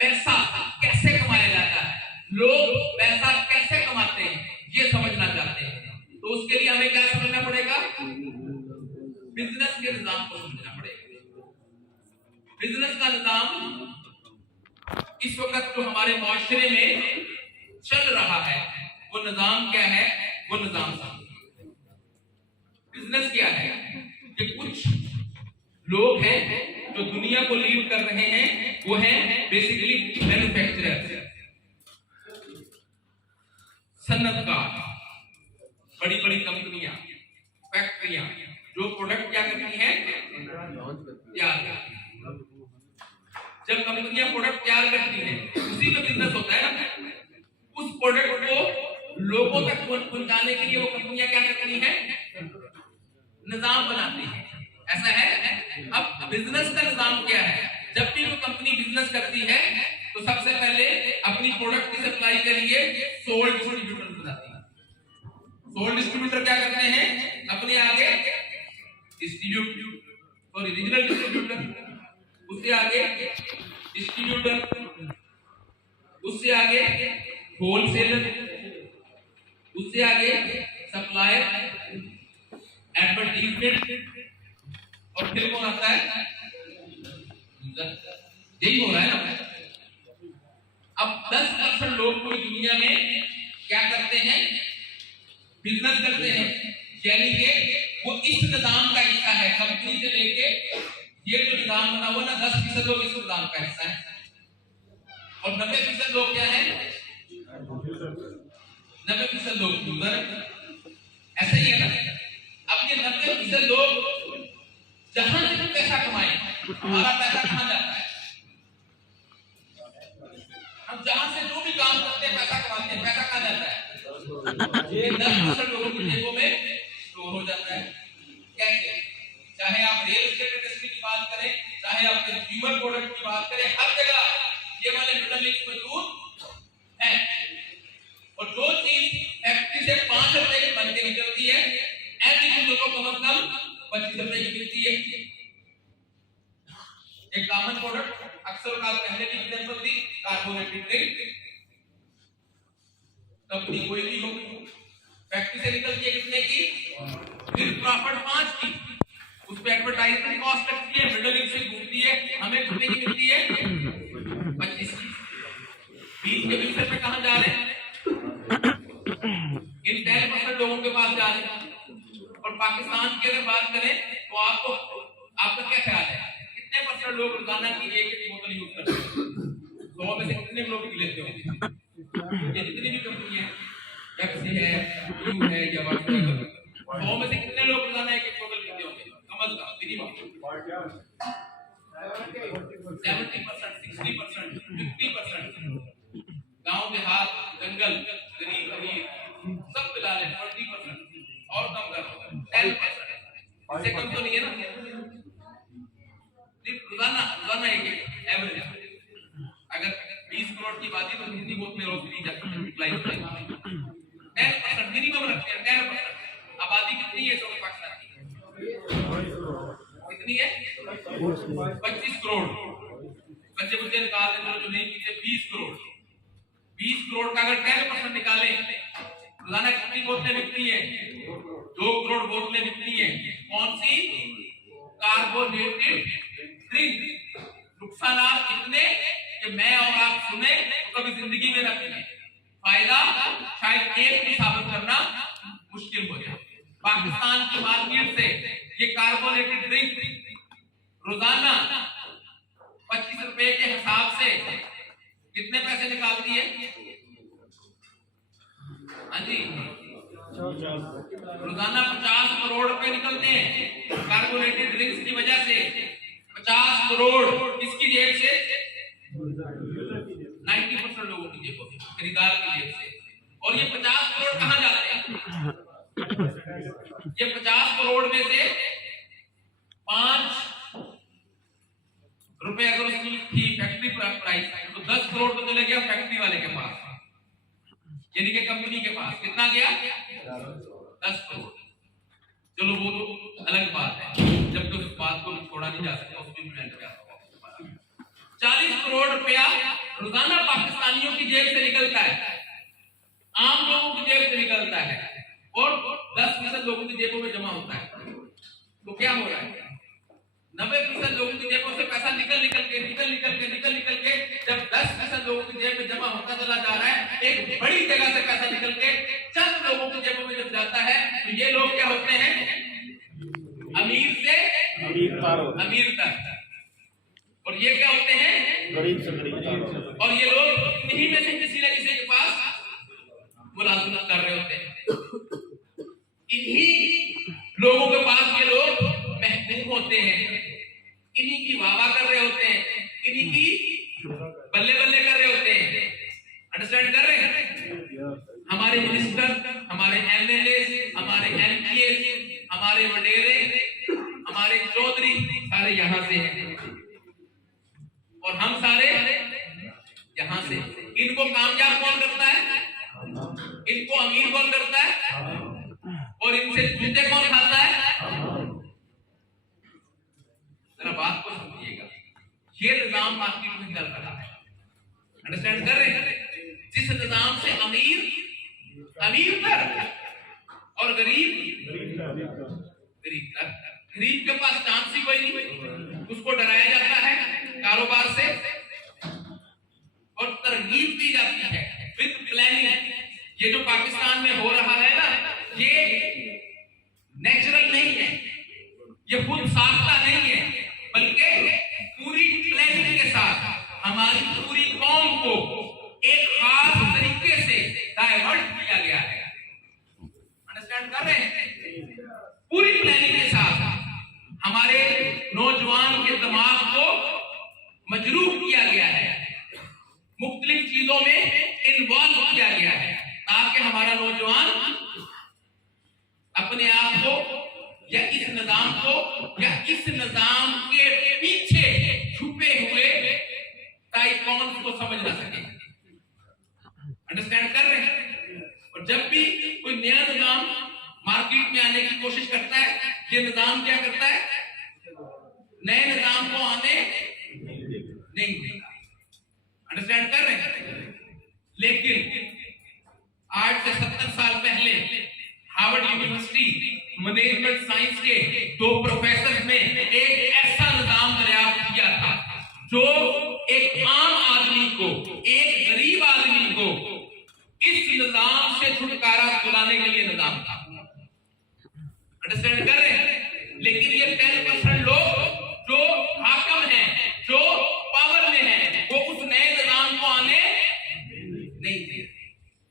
पैसा कैसे कमाया जाता है, लोग पैसा कैसे कमाते हैं ये समझना चाहते हैं। तो उसके लिए हमें क्या समझना पड़ेगा? बिजनेस के निजाम को समझना पड़ेगा। बिजनेस का निजाम इस वक्त जो हमारे माशरे में चल रहा है वो निजाम क्या है? वो निजाम समझिए। बिजनेस क्या है कि कुछ लोग हैं जो दुनिया को लीड कर रहे हैं, वो हैं बेसिकली मैन्युफैक्चरर, सन्नतकार, बड़ी बड़ी कंपनियां, फैक्ट्रियां जो प्रोडक्ट क्या करती हैं? तैयार करती हैं। जब कंपनियां प्रोडक्ट तैयार करती हैं उसी का बिजनेस होता है ना। उस प्रोडक्ट को लोगों तक पहुंचाने के लिए वो कंपनियां क्या करती हैं? निजाम बनाती हैं। ऐसा है। अब बिजनेस का निजाम क्या है? जब भी वो कंपनी बिजनेस करती है तो सबसे पहले अपनी प्रोडक्ट की सप्लाई के लिए सोल्ड डिस्ट्रीब्यूटर बनाती है। सोल्ड डिस्ट्रीब्यूटर क्या करते हैं? अपने आगे डिस्ट्रीब्यूटर और रीजनल डिस्ट्रीब्यूटर, उससे आगे डिस्ट्रीब्यूटर, उससे आगे होलसेलर, उससे आगे सप्लायर, एडवर्टाइजमेंट, और फिर कौन आता है? यही हो रहा है ना। अब 10% लोग पूरी दुनिया में क्या करते हैं? बिजनेस करते हैं। यानी कि वो इस निजाम का हिस्सा है। कंपनी से लेके ये जो निजाम बना हुआ ना, 10% लोग इस निजाम का हिस्सा है और 90% लोग क्या है? 90% लोग यूजर है। ऐसा ही है ना। अब ये 90% लोग जहां से पैसा कमाए, हमारा पैसा कहां जाता है? हम जहां से जो भी काम करते हैं पैसा कमाते हैं, पैसा कहां जाता है? ये 10% लोगों की जेबों में स्टोर हो जाता है। कैसे? चाहे आप रियल एस्टेट इंडस्ट्री की बात करें, चाहे आप कंज्यूमर प्रोडक्ट की बात करें, हर जगह ये वाले मिडल मौजूद है। और जो चीज फैक्ट्री से 5 रुपए की बन के निकलती है, ऐसी चीजों को कम से कम 25 रुपए की मिलती है। एक कॉमन प्रोडक्ट अक्सर का पहले की एग्जांपल दी, कार्बोनेटेड ड्रिंक। कंपनी कोई भी हो, फैक्ट्री से निकलती है कितने की? फिर प्रॉफिट 5 की, उस पे एडवर्टाइजमेंट कॉस्ट लगती है, मिडल ईस्ट से घूमती है, हमें कितने की मिलती है? 25 की। 20 के 20 रुपए कहां जा रहे हैं? इन 10% लोगों के पास जा रहे हैं। और पाकिस्तान की अगर बात करें तो आपको, आपका क्या ख्याल है कितने परसेंट लोग रोजाना की एक बोतल यूज करते हैं? 100 में से कितने लोग पी लेते होंगे? ये जितनी भी कंपनी है, पेप्सी है, यू है या व्हाटएवर, 100 में से कितने लोग रोजाना एक बोतल पीते होंगे? कम से कम मिनिमम 70%, 60%, 50%। गांव देहात रहा मैं एक एवरेज, अगर 20 करोड़ की बात है तो हिंदी बोलते हैं रोशनी लाइफ 10% मिनिमम रखते हैं, 10%। आबादी कितनी है इसमें पाकिस्तान की? कितनी है? 25 करोड़। बच्चे बुच्चे निकाल देते जो नहीं पीते 20 करोड़। 20 करोड़ का अगर 10% निकाले, रोजाना कितनी बोतलें बिकती है? 2 करोड़ बोतलें बिकती है। कौन सी? Carbonated drink. नुकसानात इतने कि मैं और आप सुने तो कभी जिंदगी में न पिए, फायदा शायद एक भी साबित करना मुश्किल हो जाए। पाकिस्तान की मार्केट से ये कार्बोनेटेड ड्रिंक रोजाना 25 रुपए के हिसाब से कितने पैसे निकालती है? हाँ जी, रोजाना 50 करोड़ रुपए निकलते हैं कार्बोनेटेड ड्रिंक्स की वजह से। 50 करोड़ किसकी जेब से? 90% लोगों की जेबों से, खरीदार की जेब से। और ये 50 करोड़ कहां जाते हैं? ये 50 करोड़ में से 5 रुपए अगर उसकी थी फैक्ट्री प्राइस, तो 10 करोड़ तो चले गया फैक्ट्री वाले के पास, यानी कि कंपनी के पास। कितना गया? 10 करोड़। चलो वो तो अलग बात है, जब तो इस बात को छोड़ा नहीं जा सकता, उसमें मैं 40 करोड़ रुपया रोजाना पाकिस्तानियों की जेब से निकलता है, आम लोगों की जेब से निकलता है, और 10% लोगों की जेबों में जमा होता है। तो क्या हो रहा है? 90% लोगों की जेबों से पैसा निकल निकल के जब 10% लोगों की जेब में जमा होता चला जा रहा है, एक बड़ी जगह से पैसा निकल के चंद लोगों की जेबों में जब जाता है, तो ये लोग क्या होते हैं? अमीर से अमीर तक। और ये क्या होते हैं? गरीब से गरीब। और ये लोग इन्हीं में से किसी न किसी के पास मुलाजिमत कर रहे होते हैं। इन्हीं लोगों के पास ये लोग महबूब होते हैं, इन्हीं की वाह कर रहे होते हैं, इन्हीं की बल्ले बल्ले कर रहे होते हैं। अंडरस्टैंड कर रहे हैं? हमारे मिनिस्टर, हमारे एमएलए, हमारे एमपीए, हमारे वडेरे, हमारे चौधरी सारे यहाँ से हैं, और हम सारे यहाँ से। इनको कामयाब कौन करता है? इनको अमीर कौन करता है? और इनसे जूते कौन खाता है? जरा बात को समझिएगा, ये निजाम मार्केट में चल रहा है। अंडरस्टैंड कर रहे हैं? जिस निजाम से अमीर तक और गरीब तक, गरीब के पास चांस ही कोई नहीं, उसको डराया जाता है कारोबार से और तरगीब दी जाती है विद प्लानिंग। ये जो पाकिस्तान में हो रहा है ना, ये नेचुरल नहीं है, ये खुद साख्ता नहीं है, बल्कि पूरी प्लानिंग के साथ हमारी पूरी कौम को एक खास तरीके से डाइवर्ट किया गया है। अंडरस्टैंड कर रहे हैं? पूरी प्लानिंग के साथ हमारे नौजवान के दिमाग को मजरूह किया गया है, मुख्तलिफ चीजों में इन्वॉल्व किया गया है, ताकि हमारा नौजवान अपने आप को या इस निजाम को या इस निजाम के पीछे छुपे हुए टाइकॉन्स को समझ ना सके। अंडरस्टैंड कर रहे हैं? और जब भी कोई नया निजाम मार्केट में आने की कोशिश करता है, ये निजाम क्या करता है? नए निजाम को आने नहीं देगा। अंडरस्टैंड कर रहे हैं? लेकिन आज से 70 साल पहले हार्वर्ड यूनिवर्सिटी मैनेजमेंट साइंस के 2 प्रोफेसर ने एक ऐसा निजाम दरियाफ्त किया था जो एक आम आदमी को, एक गरीब आदमी को इस निजाम से छुटकारा दिलाने के लिए निजाम था। अंडरस्टैंड कर रहे हैं? लेकिन ये 10% लोग जो हाकम हैं, जो पावर में हैं, वो उस नए निजाम को आने नहीं दे।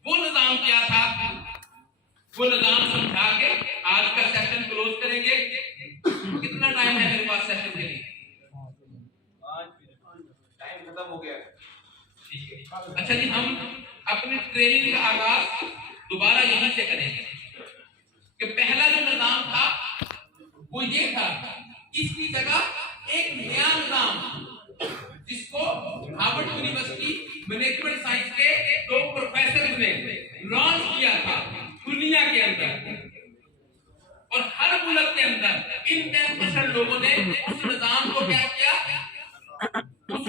वो निजाम क्या था? वो निजाम समझा के आज का सेशन क्लोज करेंगे। कितना टाइम है मेरे पास सेशन के लिए? टाइम खत्म हो गया। ठीक है। अच्छा जी, हम अपनी ट्रेनिंग का आगाज दोबारा यहीं से करेंगे कि पहला जो निजाम था वो ये था, इसकी जगह एक नया निजाम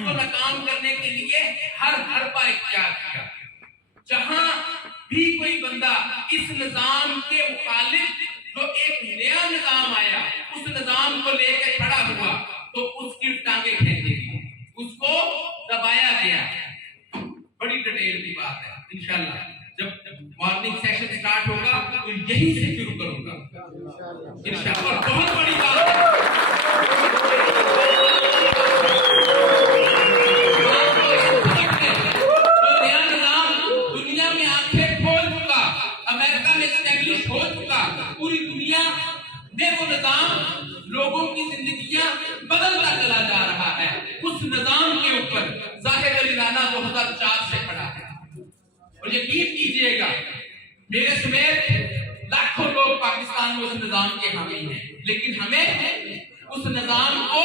को नाकाम करने के लिए हर हरबा इख्तियार किया। जहां भी कोई बंदा इस निजाम के मुखालिफ जो एक नया निजाम आया उस निजाम को लेकर खड़ा हुआ तो उसकी टांगे खींची गई, उसको दबाया गया। बड़ी डिटेल की बात है। इंशाल्लाह जब मॉर्निंग सेशन स्टार्ट होगा तो यही से शुरू करूंगा इंशाल्लाह। बहुत बड़ी बात है। जो नया निजाम दुनिया में आंखें खोल चुका, अमेरिका में एस्टैब्लिश हो चुका, पूरी दुनिया में वो निजाम लोगों की जिंदगियां बदलता चला जा रहा है। उस निजाम के ऊपर जाहिद अली राना 2004 से खड़ा है। और यकीन कीजिएगा मेरे समेत लाखों लोग पाकिस्तान में उस निजाम के हामी हैं, लेकिन हमें उस निजाम को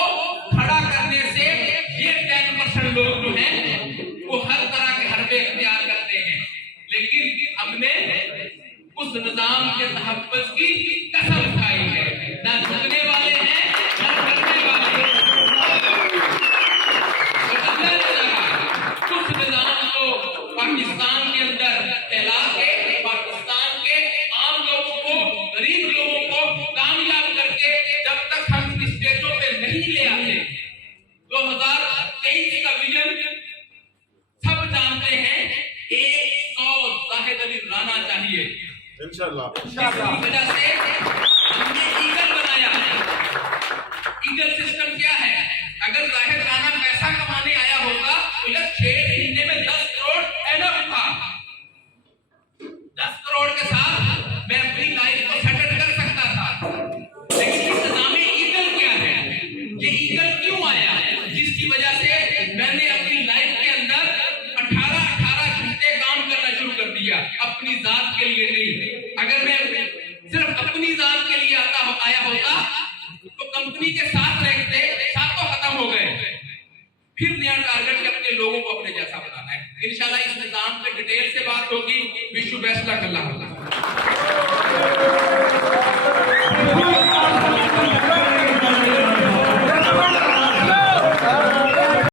खड़ा करने से ये 10% लोग जो हैं वो हर तरह के हरबे इख्तियार करते हैं, लेकिन हमने उस निजाम के तहफ़्फ़ुज़ की कसम खाई है। ना झुकने वाले हैं ना करने वाले हैं। उस निजाम को पाकिस्तान के अंदर फैला के पाकिस्तान के आम लोगों को, गरीब लोगों को कामयाब करके जब तक हम स्टेजों पे नहीं ले आते, 2023 का विजन सब जानते हैं। 100 जाहिद अली राना चाहिए इंशाल्लाह। इसी वजह से हमने ईगल बनाया है। ईगल सिस्टम क्या है? अगर जाहिद राना पैसा कमाने आया होगा तो यह 6 महीने में 10 करोड़ एनफ था। 10 करोड़ के साथ मैं अपनी लाइफ को सेटल कर सकता था। लेकिन इस निजाम में ईगल क्या है? ये ईगल क्यों आया? जिसकी वजह से मैंने अपनी लाइफ के अंदर 18 घंटे काम करना शुरू कर दिया, अपनी जात के लिए नहीं। अगर मैं सिर्फ अपनी जात के लिए आया होता तो कंपनी के साथ रहते, साथ तो खत्म हो गए। फिर नया टारगेट अपने लोगों को अपने जैसा बनाना है। इंशाल्लाह इस निजाम पे डिटेल से बात होगी। Wish you best luck. Allah